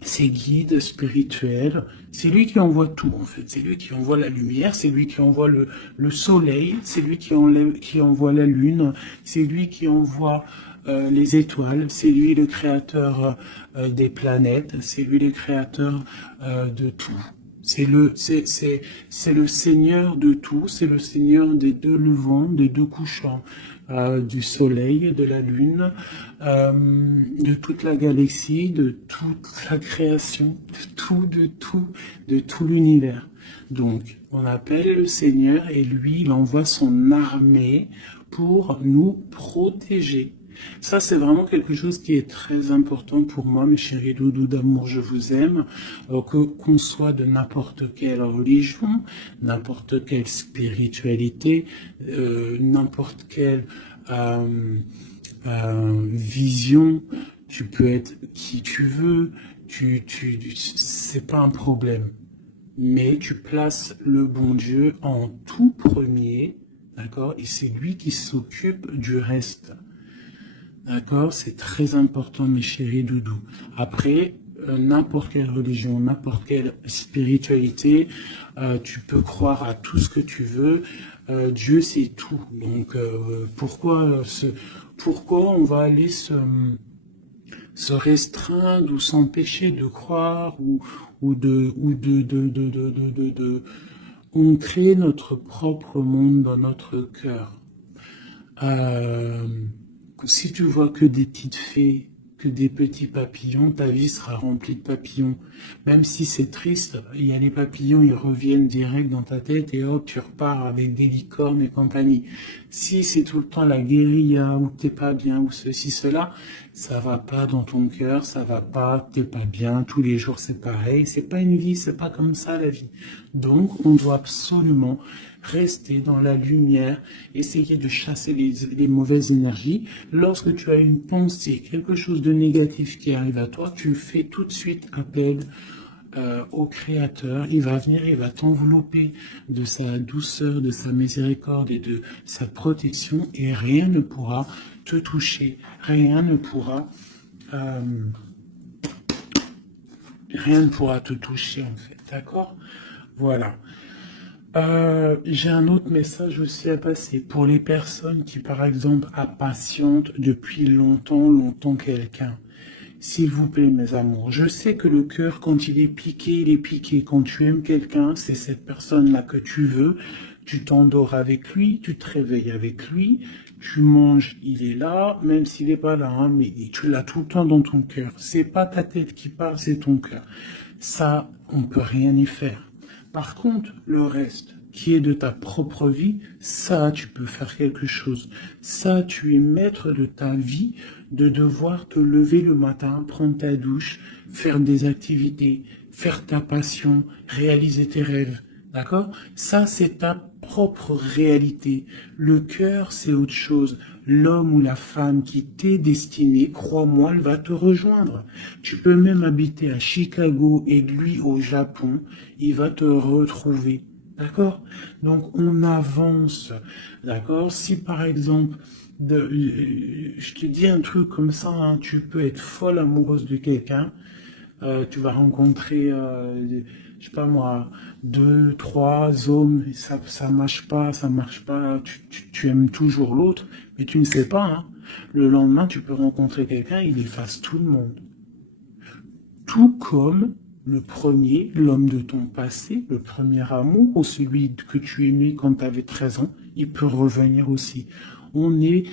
ses guides spirituels. C'est lui qui envoie tout, en fait. C'est lui qui envoie la lumière, c'est lui qui envoie le soleil, c'est lui qui envoie la lune, c'est lui qui envoie les étoiles, c'est lui le créateur des planètes, c'est lui le créateur de tout. C'est le Seigneur de tout, c'est le Seigneur des deux levants, des deux couchants, du soleil, de la lune, de toute la galaxie, de toute la création, de tout l'univers. Donc, on appelle le Seigneur et lui, il envoie son armée pour nous protéger. Ça, c'est vraiment quelque chose qui est très important pour moi, mes chéris doudous d'amour, je vous aime, qu'on soit de n'importe quelle religion, n'importe quelle spiritualité, n'importe quelle vision, tu peux être qui tu veux, c'est pas un problème. Mais tu places le bon Dieu en tout premier, d'accord, et c'est lui qui s'occupe du reste. D'accord, c'est très important, mes chéris doudous. Après, n'importe quelle religion, n'importe quelle spiritualité, tu peux croire à tout ce que tu veux. Dieu, c'est tout. Donc, pourquoi on va aller se restreindre ou s'empêcher de croire on crée notre propre monde dans notre cœur. Si tu vois que des petites fées, que des petits papillons, ta vie sera remplie de papillons. Même si c'est triste, il y a les papillons, ils reviennent direct dans ta tête et hop, tu repars avec des licornes et compagnie. Si c'est tout le temps la guérilla, ou t'es pas bien, ou ceci, cela, ça va pas dans ton cœur, ça va pas, t'es pas bien, tous les jours c'est pareil, c'est pas une vie, c'est pas comme ça la vie. Donc, on doit absolument rester dans la lumière, essayer de chasser les mauvaises énergies. Lorsque tu as une pensée, quelque chose de négatif qui arrive à toi, tu fais tout de suite appel au Créateur. Il va venir, il va t'envelopper de sa douceur, de sa miséricorde et de sa protection, et rien ne pourra te toucher, rien ne pourra te toucher en fait, d'accord? Voilà. J'ai un autre message aussi à passer pour les personnes qui, par exemple, impatientent depuis longtemps quelqu'un. S'il vous plaît, mes amours, je sais que le cœur, quand il est piqué, il est piqué. Quand tu aimes quelqu'un, c'est cette personne-là que tu veux. Tu t'endors avec lui, tu te réveilles avec lui, tu manges, il est là, même s'il n'est pas là, hein, mais tu l'as tout le temps dans ton cœur. C'est pas ta tête qui parle, c'est ton cœur. Ça, on peut rien y faire. Par contre, le reste, qui est de ta propre vie, ça, tu peux faire quelque chose. Ça, tu es maître de ta vie, de devoir te lever le matin, prendre ta douche, faire des activités, faire ta passion, réaliser tes rêves. D'accord? Ça, c'est ta propre réalité. Le cœur, c'est autre chose. L'homme ou la femme qui t'est destiné, crois-moi, elle va te rejoindre. Tu peux même habiter à Chicago et lui au Japon, il va te retrouver. D'accord? Donc, on avance. D'accord? Si par exemple, je te dis un truc comme ça, hein, tu peux être folle amoureuse de quelqu'un, tu vas rencontrer, je sais pas moi, deux, trois hommes, et ça marche pas, tu aimes toujours l'autre, mais tu ne sais pas, hein. Le lendemain, tu peux rencontrer quelqu'un, il efface tout le monde. Tout comme le premier, l'homme de ton passé, le premier amour, ou celui que tu aimais quand tu avais 13 ans, il peut revenir aussi. On est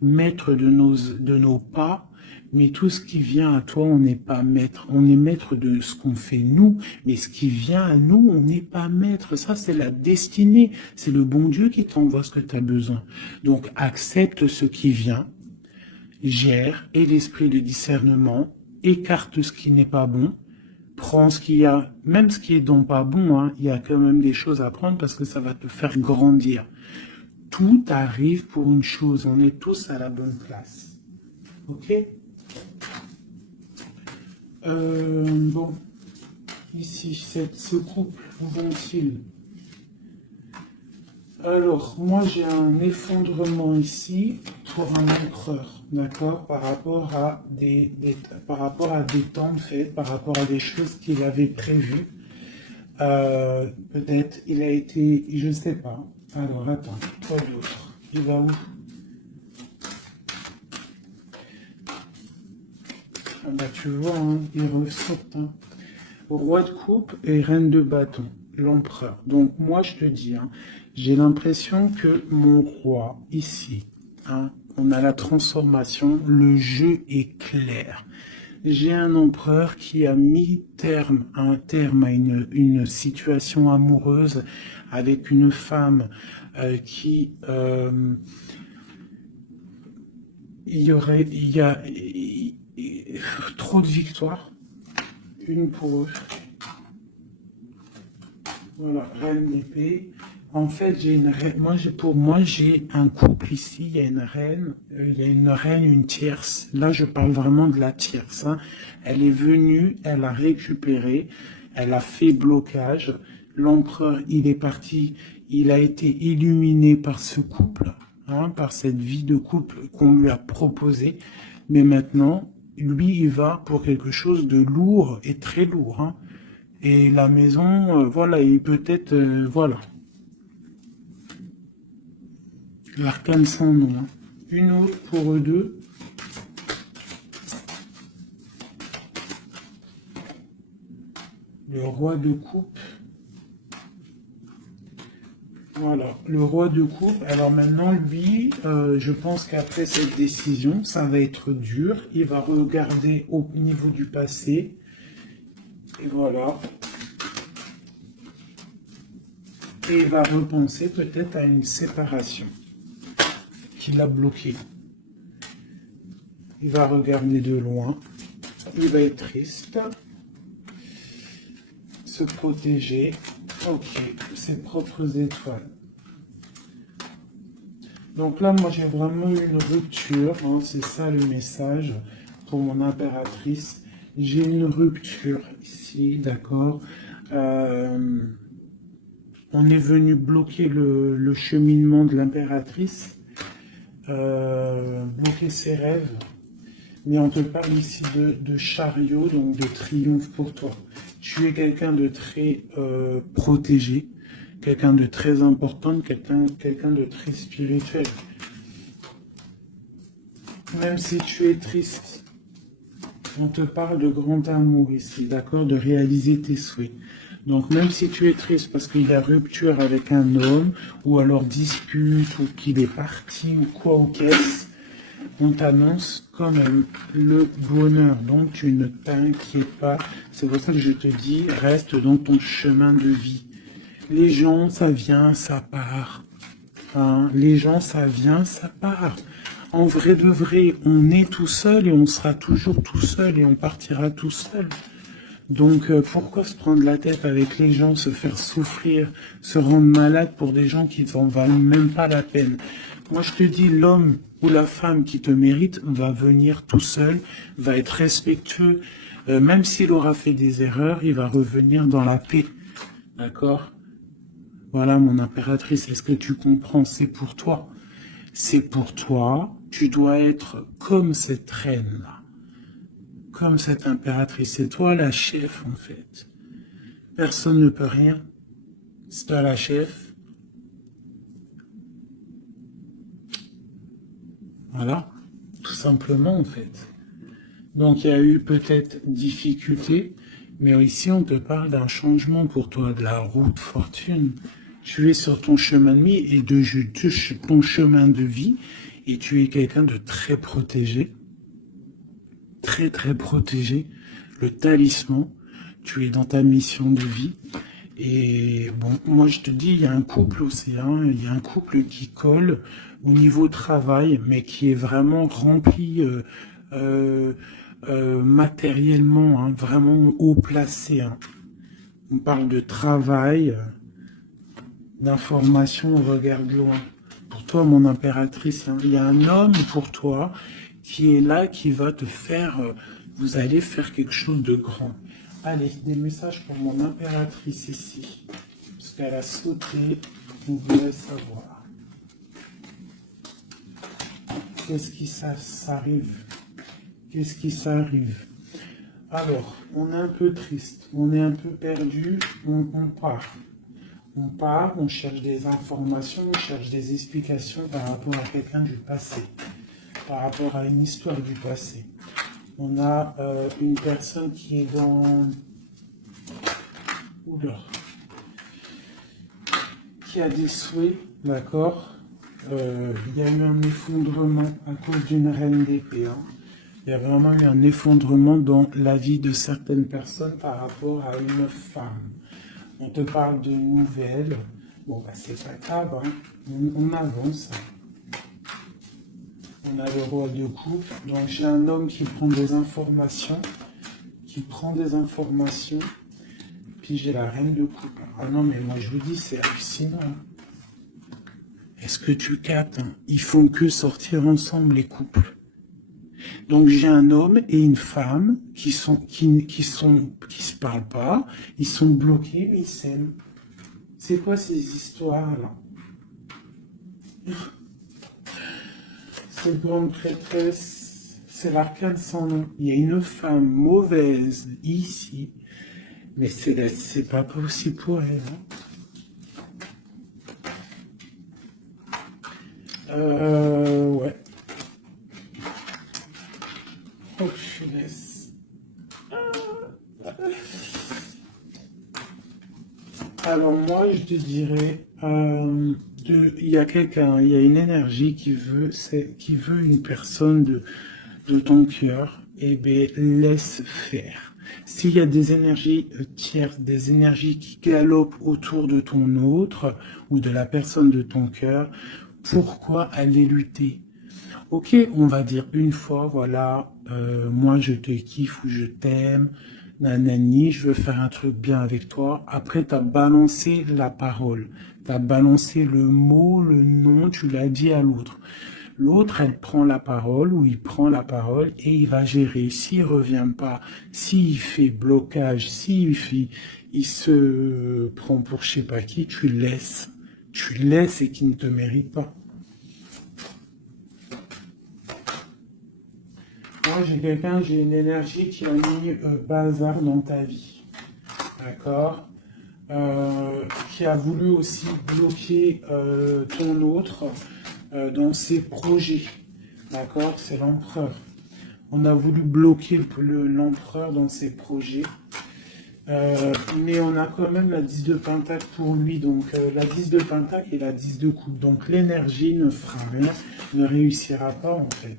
maître de nos pas, mais tout ce qui vient à toi, on n'est pas maître. On est maître de ce qu'on fait nous, mais ce qui vient à nous, on n'est pas maître. Ça, c'est la destinée. C'est le bon Dieu qui t'envoie ce que tu as besoin. Donc, accepte ce qui vient, gère, et l'esprit de discernement, écarte ce qui n'est pas bon, prends ce qu'il y a, même ce qui est donc pas bon, hein, il y a quand même des choses à prendre parce que ça va te faire grandir. Tout arrive pour une chose, on est tous à la bonne place. Ok? Bon, ici, ce couple, où vont-ils? Alors, moi j'ai un effondrement ici pour un empereur, d'accord, par rapport à des temps de fête, par rapport à des choses qu'il avait prévues. Peut-être il a été, je sais pas. Alors attends, quoi d'autre? Il va où? Ah bah tu vois, hein, il ressortent. Hein. Roi de coupe et reine de bâton, l'empereur. Donc moi je te dis, hein, j'ai l'impression que mon roi ici, hein, on a la transformation, le jeu est clair. J'ai un empereur qui a mis un terme à une situation amoureuse avec une femme qui il y a trop de victoires, une pour eux. Voilà, reine d'épée. En fait, j'ai une reine. Pour moi, j'ai un couple ici. Il y a une reine, une tierce. Là, je parle vraiment de la tierce. Hein. Elle est venue, elle a récupéré, elle a fait blocage. L'empereur, il est parti. Il a été illuminé par ce couple, hein, par cette vie de couple qu'on lui a proposée. Mais maintenant, lui, il va pour quelque chose de lourd et très lourd. Hein. Et la maison, voilà, et peut-être, voilà. L'arcane sans nom. Hein. Une autre pour eux deux. Le roi de coupe. Voilà, le roi de coupe. Alors maintenant, lui, je pense qu'après cette décision, ça va être dur. Il va regarder au niveau du passé. Et voilà. Et il va repenser peut-être à une séparation qui l'a bloqué. Il va regarder de loin. Il va être triste. Se protéger. Ok, ses propres étoiles. Donc là, moi, j'ai vraiment eu une rupture. Hein, c'est ça le message pour mon impératrice. J'ai une rupture ici, d'accord. On est venu bloquer le cheminement de l'impératrice, bloquer ses rêves. Mais on te parle ici de chariot, donc de triomphe pour toi. Tu es quelqu'un de très protégé, quelqu'un de très important, quelqu'un de très spirituel. Même si tu es triste, on te parle de grand amour ici, d'accord, de réaliser tes souhaits. Donc même si tu es triste parce qu'il y a rupture avec un homme, ou alors dispute, ou qu'il est parti, ou quoi ou qu'est-ce, on t'annonce quand même le bonheur. Donc tu ne t'inquiètes pas. C'est pour ça que je te dis, reste dans ton chemin de vie. Les gens, ça vient, ça part. Hein, les gens, ça vient, ça part. En vrai de vrai, on est tout seul et on sera toujours tout seul et on partira tout seul. Donc pourquoi se prendre la tête avec les gens, se faire souffrir, se rendre malade pour des gens qui n'en valent même pas la peine? Moi je te dis, l'homme ou la femme qui te mérite va venir tout seul, va être respectueux, même s'il aura fait des erreurs, il va revenir dans la paix, d'accord? Voilà, mon impératrice, est-ce que tu comprends? C'est pour toi. C'est pour toi. Tu dois être comme cette reine-là. Comme cette impératrice. C'est toi la chef, en fait. Personne ne peut rien. C'est toi la chef. Voilà. Tout simplement, en fait. Donc, il y a eu peut-être difficulté, mais ici, on te parle d'un changement pour toi, de la route fortune. Tu es sur ton chemin de vie et de ton chemin de vie, et tu es quelqu'un de très protégé. Très, très protégé. Le talisman. Tu es dans ta mission de vie. Et bon, moi je te dis, il y a un couple aussi, hein, il y a un couple qui colle au niveau travail, mais qui est vraiment rempli euh, matériellement, hein, vraiment haut placé. Hein. On parle de travail, d'information, on regarde loin. Pour toi, mon impératrice, hein, il y a un homme pour toi qui est là, qui va te faire, vous allez faire quelque chose de grand. Allez, des messages pour mon impératrice ici. Parce qu'elle a sauté, vous voulez savoir. Qu'est-ce qui s'arrive? Qu'est-ce qui s'arrive? Alors, on est un peu triste, on est un peu perdu, on part. On part, on cherche des informations, on cherche des explications par rapport à quelqu'un du passé, par rapport à une histoire du passé. On a une personne qui est dans... Oula. Qui a des souhaits, d'accord. Il y a eu un effondrement à cause d'une reine d'épée. Hein. Il y a vraiment eu un effondrement dans la vie de certaines personnes par rapport à une femme. On te parle de nouvelles. Bon, bah, c'est pas grave, hein. On avance. On a le roi de coupe. Donc, j'ai un homme qui prend des informations. Puis, j'ai la reine de coupe. Ah non, mais moi, je vous dis, c'est hallucinant. Est-ce que tu captes, hein? Ils font que sortir ensemble, les couples. Donc j'ai un homme et une femme qui se parlent pas, ils sont bloqués mais ils s'aiment. C'est quoi ces histoires là? Cette grande prêtresse, c'est l'arcane sans nom. Il y a une femme mauvaise ici, mais c'est pas possible pour elle. Ouais. Oh, je laisse. Alors moi, je te dirais, il y a quelqu'un, il y a une énergie qui veut une personne de ton cœur. Eh bien, laisse faire. S'il y a des énergies tierces, des énergies qui galopent autour de ton autre ou de la personne de ton cœur, pourquoi aller lutter? Ok, on va dire une fois, voilà, moi je te kiffe ou je t'aime, nanani, je veux faire un truc bien avec toi. Après, tu as balancé la parole, tu as balancé le mot, le nom, tu l'as dit à l'autre. L'autre, elle prend la parole ou il prend la parole et il va gérer. S'il revient pas, s'il fait blocage, il se prend pour je sais pas qui, tu laisses. Tu laisses et qui ne te mérite pas. Moi, j'ai une énergie qui a mis bazar dans ta vie. D'accord, qui a voulu aussi bloquer ton autre dans ses projets. D'accord, c'est l'empereur. On a voulu bloquer l'empereur dans ses projets. Mais on a quand même la 10 de pentacle pour lui. Donc la 10 de pentacle et la 10 de coupe. Donc l'énergie ne fera rien, ne réussira pas en fait.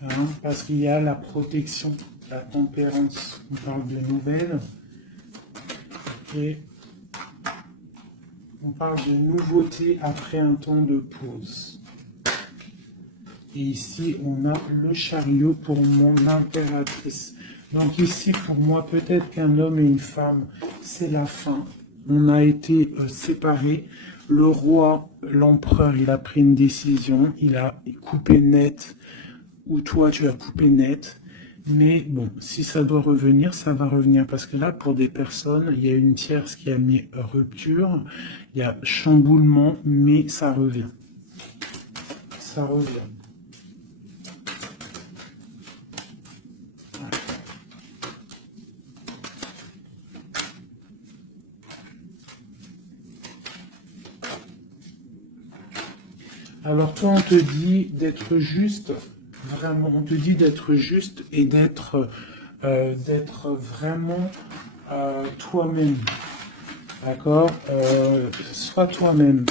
Hein, parce qu'il y a la protection, la tempérance. On parle de nouvelles. Et on parle de nouveauté après un temps de pause. Et ici, on a le chariot pour mon impératrice. Donc ici, pour moi, peut-être qu'un homme et une femme, c'est la fin. On a été séparés. Le roi, l'empereur, il a pris une décision. Il a coupé net. Ou toi, tu as coupé net. Mais bon, si ça doit revenir, ça va revenir. Parce que là, pour des personnes, il y a une tierce qui a mis rupture, il y a chamboulement, mais ça revient. Ça revient. Alors toi, on te dit d'être juste, vraiment, on te dit d'être juste et d'être vraiment toi-même. D'accord. Sois toi-même.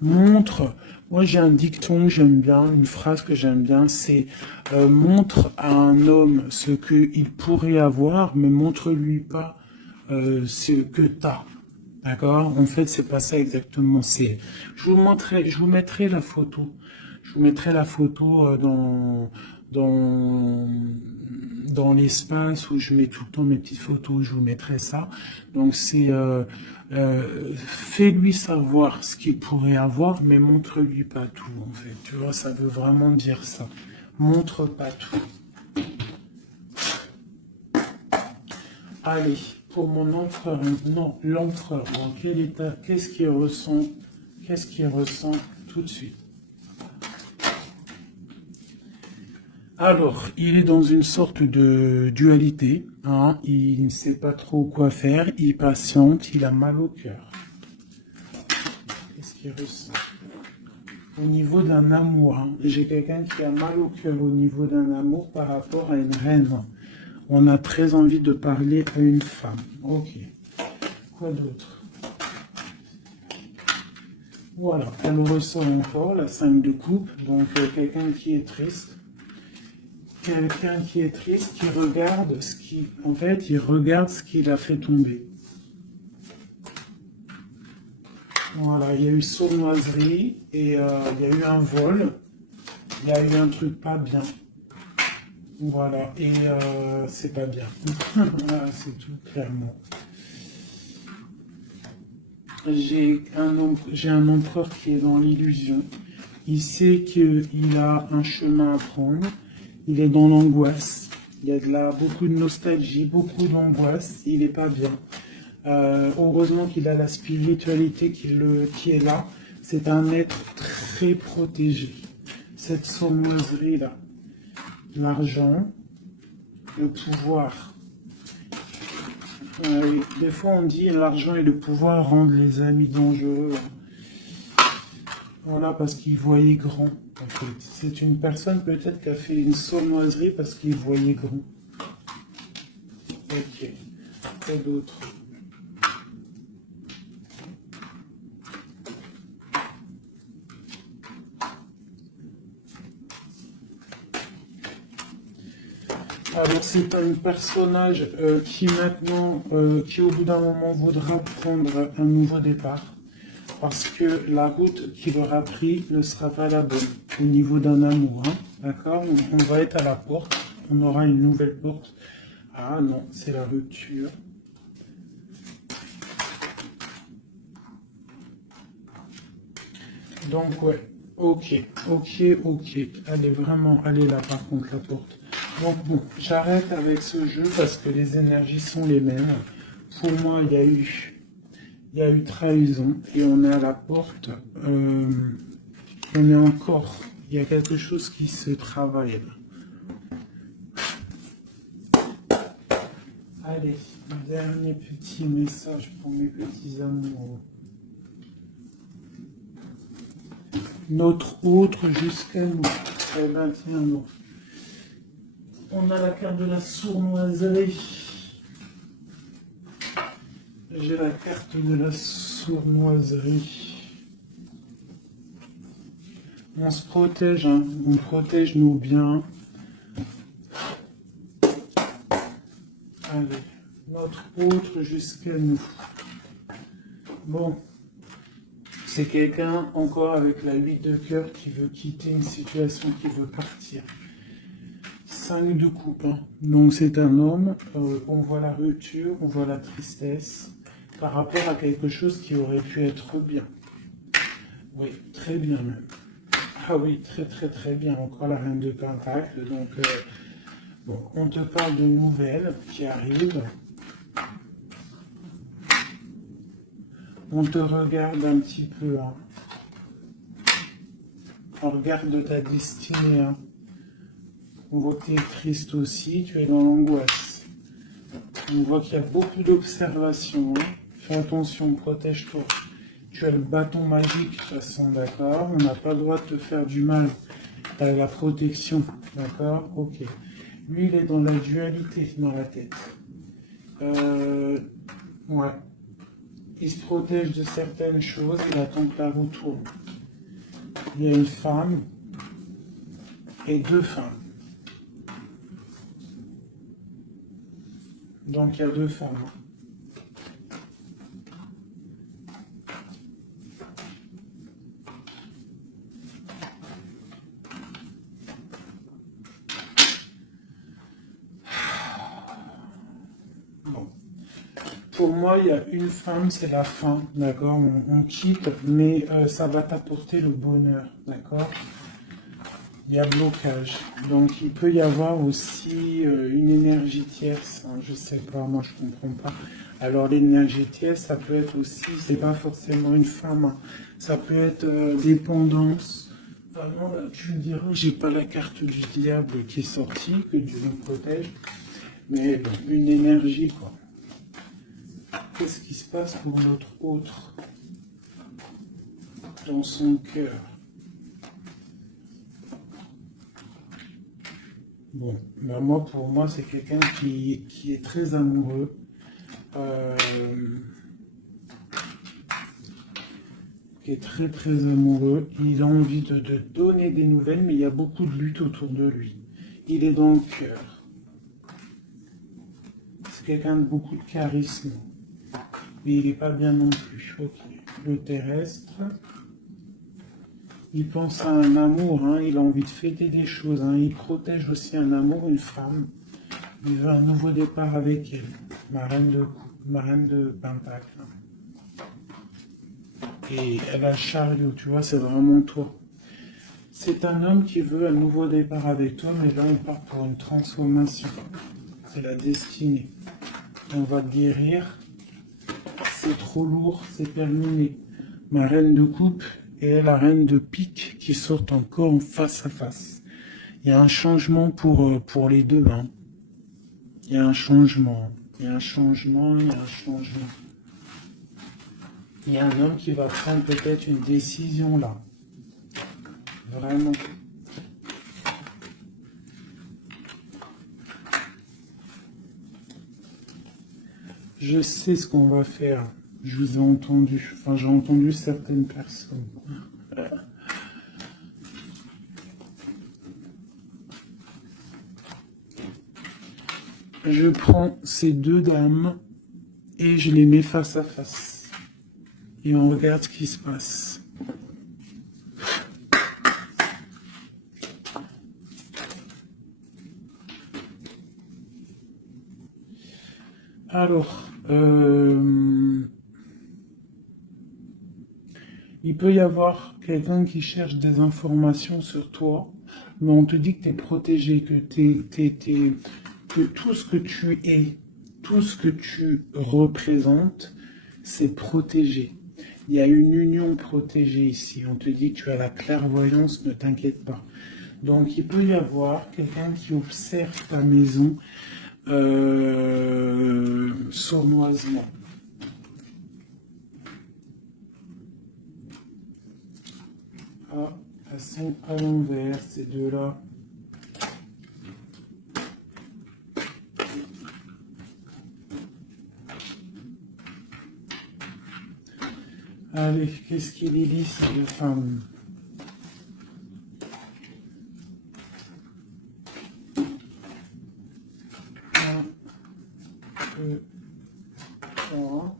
Montre. Moi, j'ai un dicton que j'aime bien, une phrase que j'aime bien, c'est montre à un homme ce qu'il pourrait avoir, mais montre-lui pas ce que t'as. D'accord? En fait, c'est pas ça exactement. Je vous mettrai la photo. Je vous mettrai la photo dans, dans l'espace où je mets tout le temps mes petites photos. Je vous mettrai ça. Donc, fais-lui savoir ce qu'il pourrait avoir, mais montre-lui pas tout, en fait. Tu vois, ça veut vraiment dire ça. Montre pas tout. Allez, pour mon empereur, non, l'empereur, en quel état, qu'est-ce qu'il ressent tout de suite? Alors, il est dans une sorte de dualité, hein, il ne sait pas trop quoi faire, il patiente, il a mal au cœur. Qu'est-ce qu'il ressent? Au niveau d'un amour, hein, j'ai quelqu'un qui a mal au cœur au niveau d'un amour par rapport à une reine. On a très envie de parler à une femme. Ok. Quoi d'autre? Voilà, elle ressort encore la 5 de coupe. Donc quelqu'un qui est triste. Quelqu'un qui est triste, qui regarde ce qui... En fait, il regarde ce qu'il a fait tomber. Voilà, il y a eu sournoiserie et il y a eu un vol. Il y a eu un truc pas bien. Voilà, et c'est pas bien. Voilà, c'est tout, clairement. J'ai un empereur qui est dans l'illusion. Il sait qu'il a un chemin à prendre. Il est dans l'angoisse. Il y a beaucoup de nostalgie, beaucoup d'angoisse. Il n'est pas bien. Heureusement qu'il a la spiritualité qui est là. C'est un être très protégé. Cette sournoiserie-là. L'argent, le pouvoir. Oui. Des fois, on dit l'argent et le pouvoir rendent les amis dangereux. Voilà, parce qu'il voyait grand. En fait. C'est une personne peut-être qui a fait une sournoiserie parce qu'il voyait grand. Ok. Quoi d'autre? Alors c'est un personnage qui maintenant, qui au bout d'un moment voudra prendre un nouveau départ. Parce que la route qu'il aura pris ne sera pas la bonne au niveau d'un amour. Hein, d'accord? On va être à la porte. On aura une nouvelle porte. Ah non, c'est la rupture. Donc ouais, ok. Elle est là par contre la porte. Donc bon, j'arrête avec ce jeu parce que les énergies sont les mêmes. Pour moi, il y a eu trahison et on est à la porte. On est encore. Il y a quelque chose qui se travaille là. Allez, dernier petit message pour mes petits amoureux. Notre autre jusqu'à nous. Eh ben tiens, non. On a la carte de la sournoiserie. J'ai la carte de la sournoiserie. On se protège, hein. On protège nos biens. Allez, notre autre jusqu'à nous. Bon, c'est quelqu'un encore avec la 8 de cœur qui veut quitter une situation, qui veut partir. 5 de coupe, hein. Donc c'est un homme, on voit la rupture, on voit la tristesse par rapport à quelque chose qui aurait pu être bien. Oui, très bien même. Ah oui, très bien. Encore la reine de Pentacle, donc Bon, on te parle de nouvelles qui arrivent. On te regarde un petit peu. Hein. On regarde ta destinée. Hein. On voit que tu es triste aussi, tu es dans l'angoisse. On voit qu'il y a beaucoup d'observations. Hein. Fais attention, protège-toi. Tu as le bâton magique de toute façon, d'accord? On n'a pas le droit de te faire du mal. Tu as la protection, d'accord? Ok. Lui, il est dans la dualité dans la tête. Ouais. Il se protège de certaines choses, il attend que la roue tourne. Il y a une femme et deux femmes. Donc il y a deux femmes. Bon. Pour moi, il y a une femme, c'est la fin, d'accord? On quitte, mais ça va t'apporter le bonheur, d'accord? Il y a blocage. Donc il peut y avoir aussi une énergie tierce, hein, je sais pas, moi je comprends pas. Alors l'énergie tierce, ça peut être aussi, c'est pas forcément une femme, hein. Ça peut être dépendance. Vraiment, là, tu me diras, j'ai pas la carte du diable qui est sortie, que Dieu nous protège, mais bon, une énergie quoi. Qu'est-ce qui se passe pour notre autre dans son cœur? Bon, ben moi, pour moi, c'est quelqu'un qui est très amoureux. Qui est très très amoureux. Il a envie de donner des nouvelles, mais il y a beaucoup de lutte autour de lui. Il est dans le cœur. C'est quelqu'un de beaucoup de charisme. Mais il n'est pas bien non plus. Ok. Le terrestre. Il pense à un amour, hein. Il a envie de fêter des choses. Hein. Il protège aussi un amour, une femme. Il veut un nouveau départ avec elle. Ma reine de Pentacle. Et elle a le chariot, tu vois, c'est vraiment toi. C'est un homme qui veut un nouveau départ avec toi, mais là on part pour une transformation. C'est la destinée. On va te guérir. C'est trop lourd, c'est terminé. Ma reine de coupe et la reine de pique qui sortent encore en face à face. Il y a un changement pour les deux. Hein. Il y a un changement. Il y a un changement, il y a un changement. Il y a un homme qui va prendre peut-être une décision là. Vraiment. Je sais ce qu'on va faire. Je vous ai entendu. Enfin, j'ai entendu certaines personnes. Je prends ces deux dames et je les mets face à face. Et on regarde ce qui se passe. Alors, il peut y avoir quelqu'un qui cherche des informations sur toi, mais on te dit que tu es protégé, que tout ce que tu es, tout ce que tu représentes, c'est protégé. Il y a une union protégée ici. On te dit que tu as la clairvoyance, ne t'inquiète pas. Donc, il peut y avoir quelqu'un qui observe ta maison sournoisement. Ah, elles sont à l'envers, ces deux-là. Allez, qu'est-ce qu'il est dit, ces deux femmes? Un, deux, trois.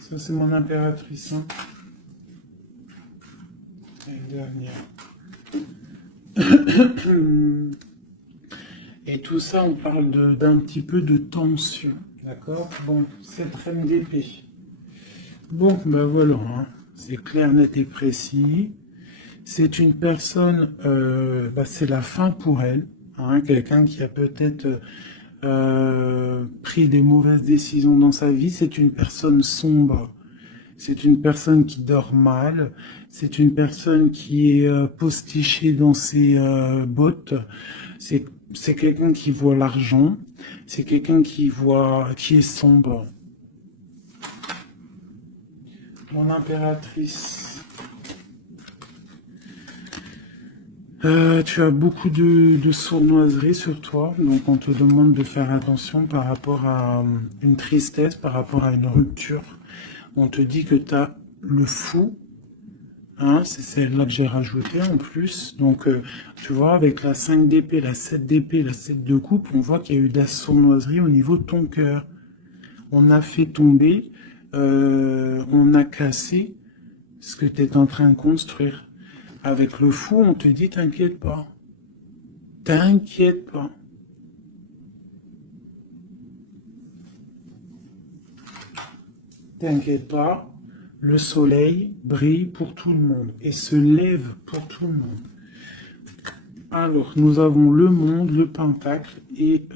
Ça, c'est mon impératrice. Hein. Et dernière. Et tout ça, on parle d'un petit peu de tension. D'accord? Bon, cette reine d'épée. Bon, ben voilà. Hein. C'est clair, net et précis. C'est une personne, c'est la fin pour elle. Hein, quelqu'un qui a peut-être pris des mauvaises décisions dans sa vie. C'est une personne sombre. C'est une personne qui dort mal. C'est une personne qui est postichée dans ses bottes. C'est quelqu'un qui voit l'argent. C'est quelqu'un qui est sombre. Mon impératrice. Tu as beaucoup de sournoiserie sur toi, donc on te demande de faire attention par rapport à une tristesse, par rapport à une rupture. On te dit que tu as le fou, hein, c'est celle-là que j'ai rajouté en plus. Donc, tu vois, avec la 5 d'épée, la 7 d'épée, la 7 de coupe, on voit qu'il y a eu de la sournoiserie au niveau de ton cœur. On a fait tomber, on a cassé ce que tu es en train de construire. Avec le fou, on te dit, t'inquiète pas. T'inquiète pas. T'inquiète pas, le soleil brille pour tout le monde et se lève pour tout le monde. Alors, nous avons le monde, le pentacle et,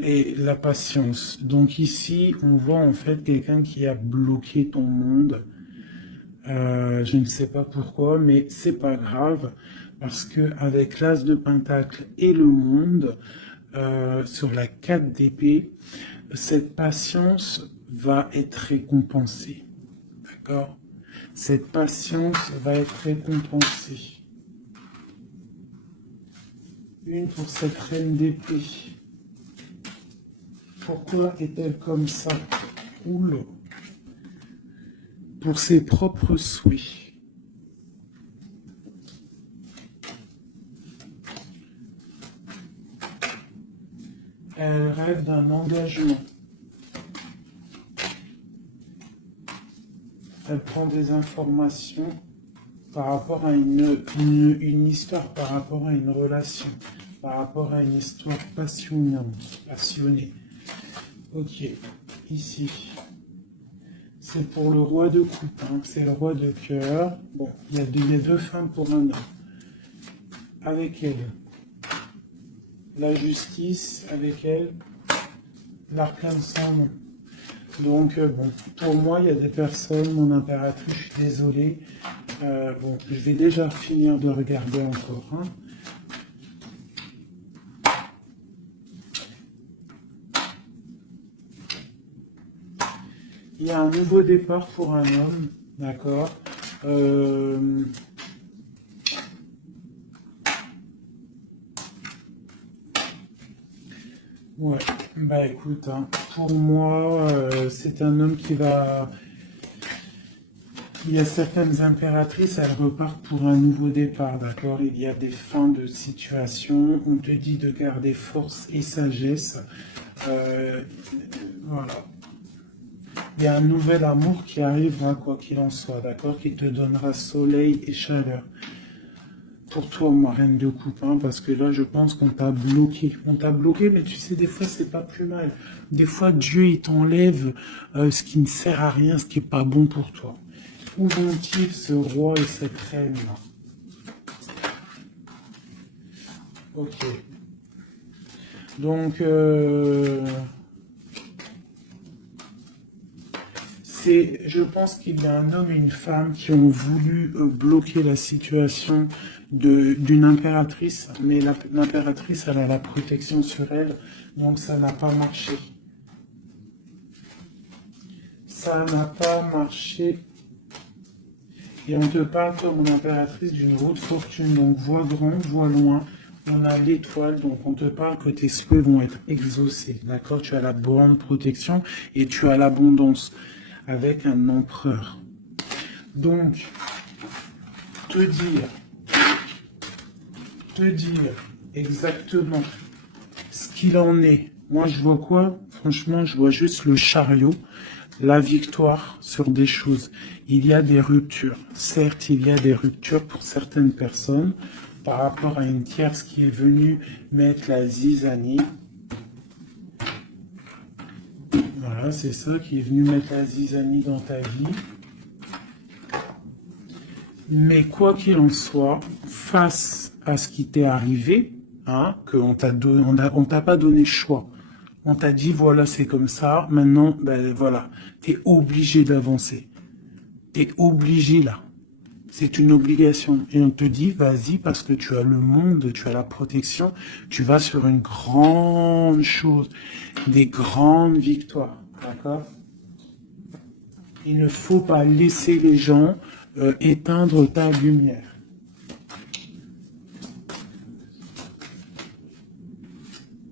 et la patience. Donc ici, on voit en fait quelqu'un qui a bloqué ton monde. Je ne sais pas pourquoi, mais c'est pas grave, parce que avec l'as de pentacle et le monde, sur la 4 d'épée, cette patience va être récompensée. D'accord? Cette patience va être récompensée. Une pour cette reine d'épée. Pourquoi est-elle comme ça? Oula. Pour ses propres souhaits. Elle rêve d'un engagement. Elle prend des informations par rapport à une histoire, par rapport à une relation, par rapport à une histoire passionnée. Ok, ici. C'est pour le roi de coupe, hein. C'est le roi de cœur. Bon, il y a deux femmes pour un homme. Avec elle, la justice, avec elle, l'arcane sans nom. Donc, pour moi, il y a des personnes, mon impératrice, je suis désolé. Je vais déjà finir de regarder encore. Hein. Il y a un nouveau départ pour un homme, d'accord. Ouais, bah écoute, hein, pour moi, c'est un homme qui va... Il y a certaines impératrices, elles repartent pour un nouveau départ, d'accord. Il y a des fins de situation, on te dit de garder force et sagesse. Voilà. Il y a un nouvel amour qui arrive, hein, quoi qu'il en soit, d'accord, qui te donnera soleil et chaleur. Pour toi, ma reine de coupe, hein, parce que là, je pense qu'on t'a bloqué. On t'a bloqué, mais tu sais, des fois, c'est pas plus mal. Des fois, Dieu, il t'enlève ce qui ne sert à rien, ce qui est pas bon pour toi. Où vont-ils, ce roi et cette reine-là? Ok. Donc, je pense qu'il y a un homme et une femme qui ont voulu bloquer la situation d'une impératrice, mais l'impératrice, elle a la protection sur elle, donc ça n'a pas marché. Ça n'a pas marché. Et on te parle, toi, mon impératrice, d'une roue de fortune, donc vois grand, vois loin. On a l'étoile, donc on te parle que tes souhaits vont être exaucés, d'accord? Tu as la bonne protection et tu as l'abondance avec un empereur. Donc, te dire exactement ce qu'il en est. Moi, je vois quoi? Franchement, je vois juste le chariot, la victoire sur des choses. Il y a des ruptures. Certes, il y a des ruptures pour certaines personnes par rapport à une tierce qui est venue mettre la zizanie. Voilà, Voilà, c'est ça qui est venu mettre la zizanie dans ta vie. Mais quoi qu'il en soit, face à ce qui t'est arrivé, hein, qu'on t'a donné, on t'a pas donné le choix. On t'a dit, voilà, c'est comme ça. Maintenant, ben voilà, t'es obligé d'avancer. T'es obligé là. C'est une obligation. Et on te dit, vas-y, parce que tu as le monde, tu as la protection, tu vas sur une grande chose, des grandes victoires. D'accord? Il ne faut pas laisser les gens éteindre ta lumière.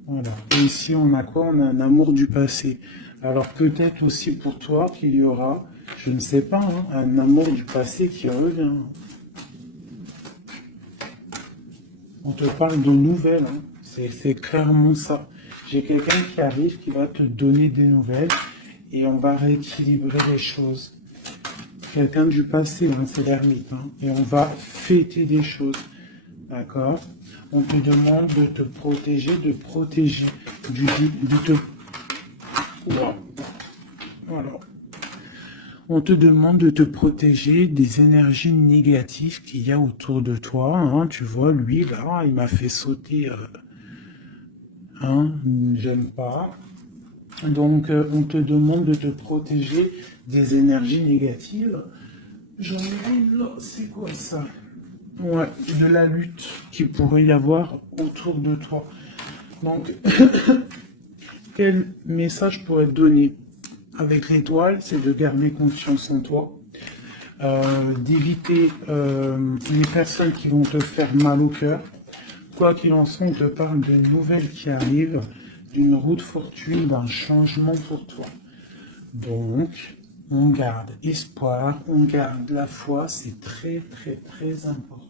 Voilà. Et ici, on a quoi? On a un amour du passé. Alors peut-être aussi pour toi qu'il y aura, je ne sais pas, hein, un amour du passé qui revient. On te parle de nouvelles. Hein. C'est clairement ça. J'ai quelqu'un qui arrive, qui va te donner des nouvelles et on va rééquilibrer les choses. Quelqu'un du passé, hein, c'est l'ermite. Hein, et on va fêter des choses. D'accord? On te demande de te protéger, de te... Voilà. On te demande de te protéger des énergies négatives qu'il y a autour de toi. Hein. Tu vois, lui, là, il m'a fait sauter. Hein, j'aime pas. Donc, on te demande de te protéger des énergies négatives. J'en ai une là, c'est quoi ça? Ouais, de la lutte qu'il pourrait y avoir autour de toi. Donc, quel message pourrait te donner avec l'étoile? C'est de garder confiance en toi, d'éviter les personnes qui vont te faire mal au cœur. Quoi qu'il en soit, on te parle d'une nouvelle qui arrive, d'une route fortune, d'un changement pour toi. Donc, on garde espoir, on garde la foi, c'est très très très important.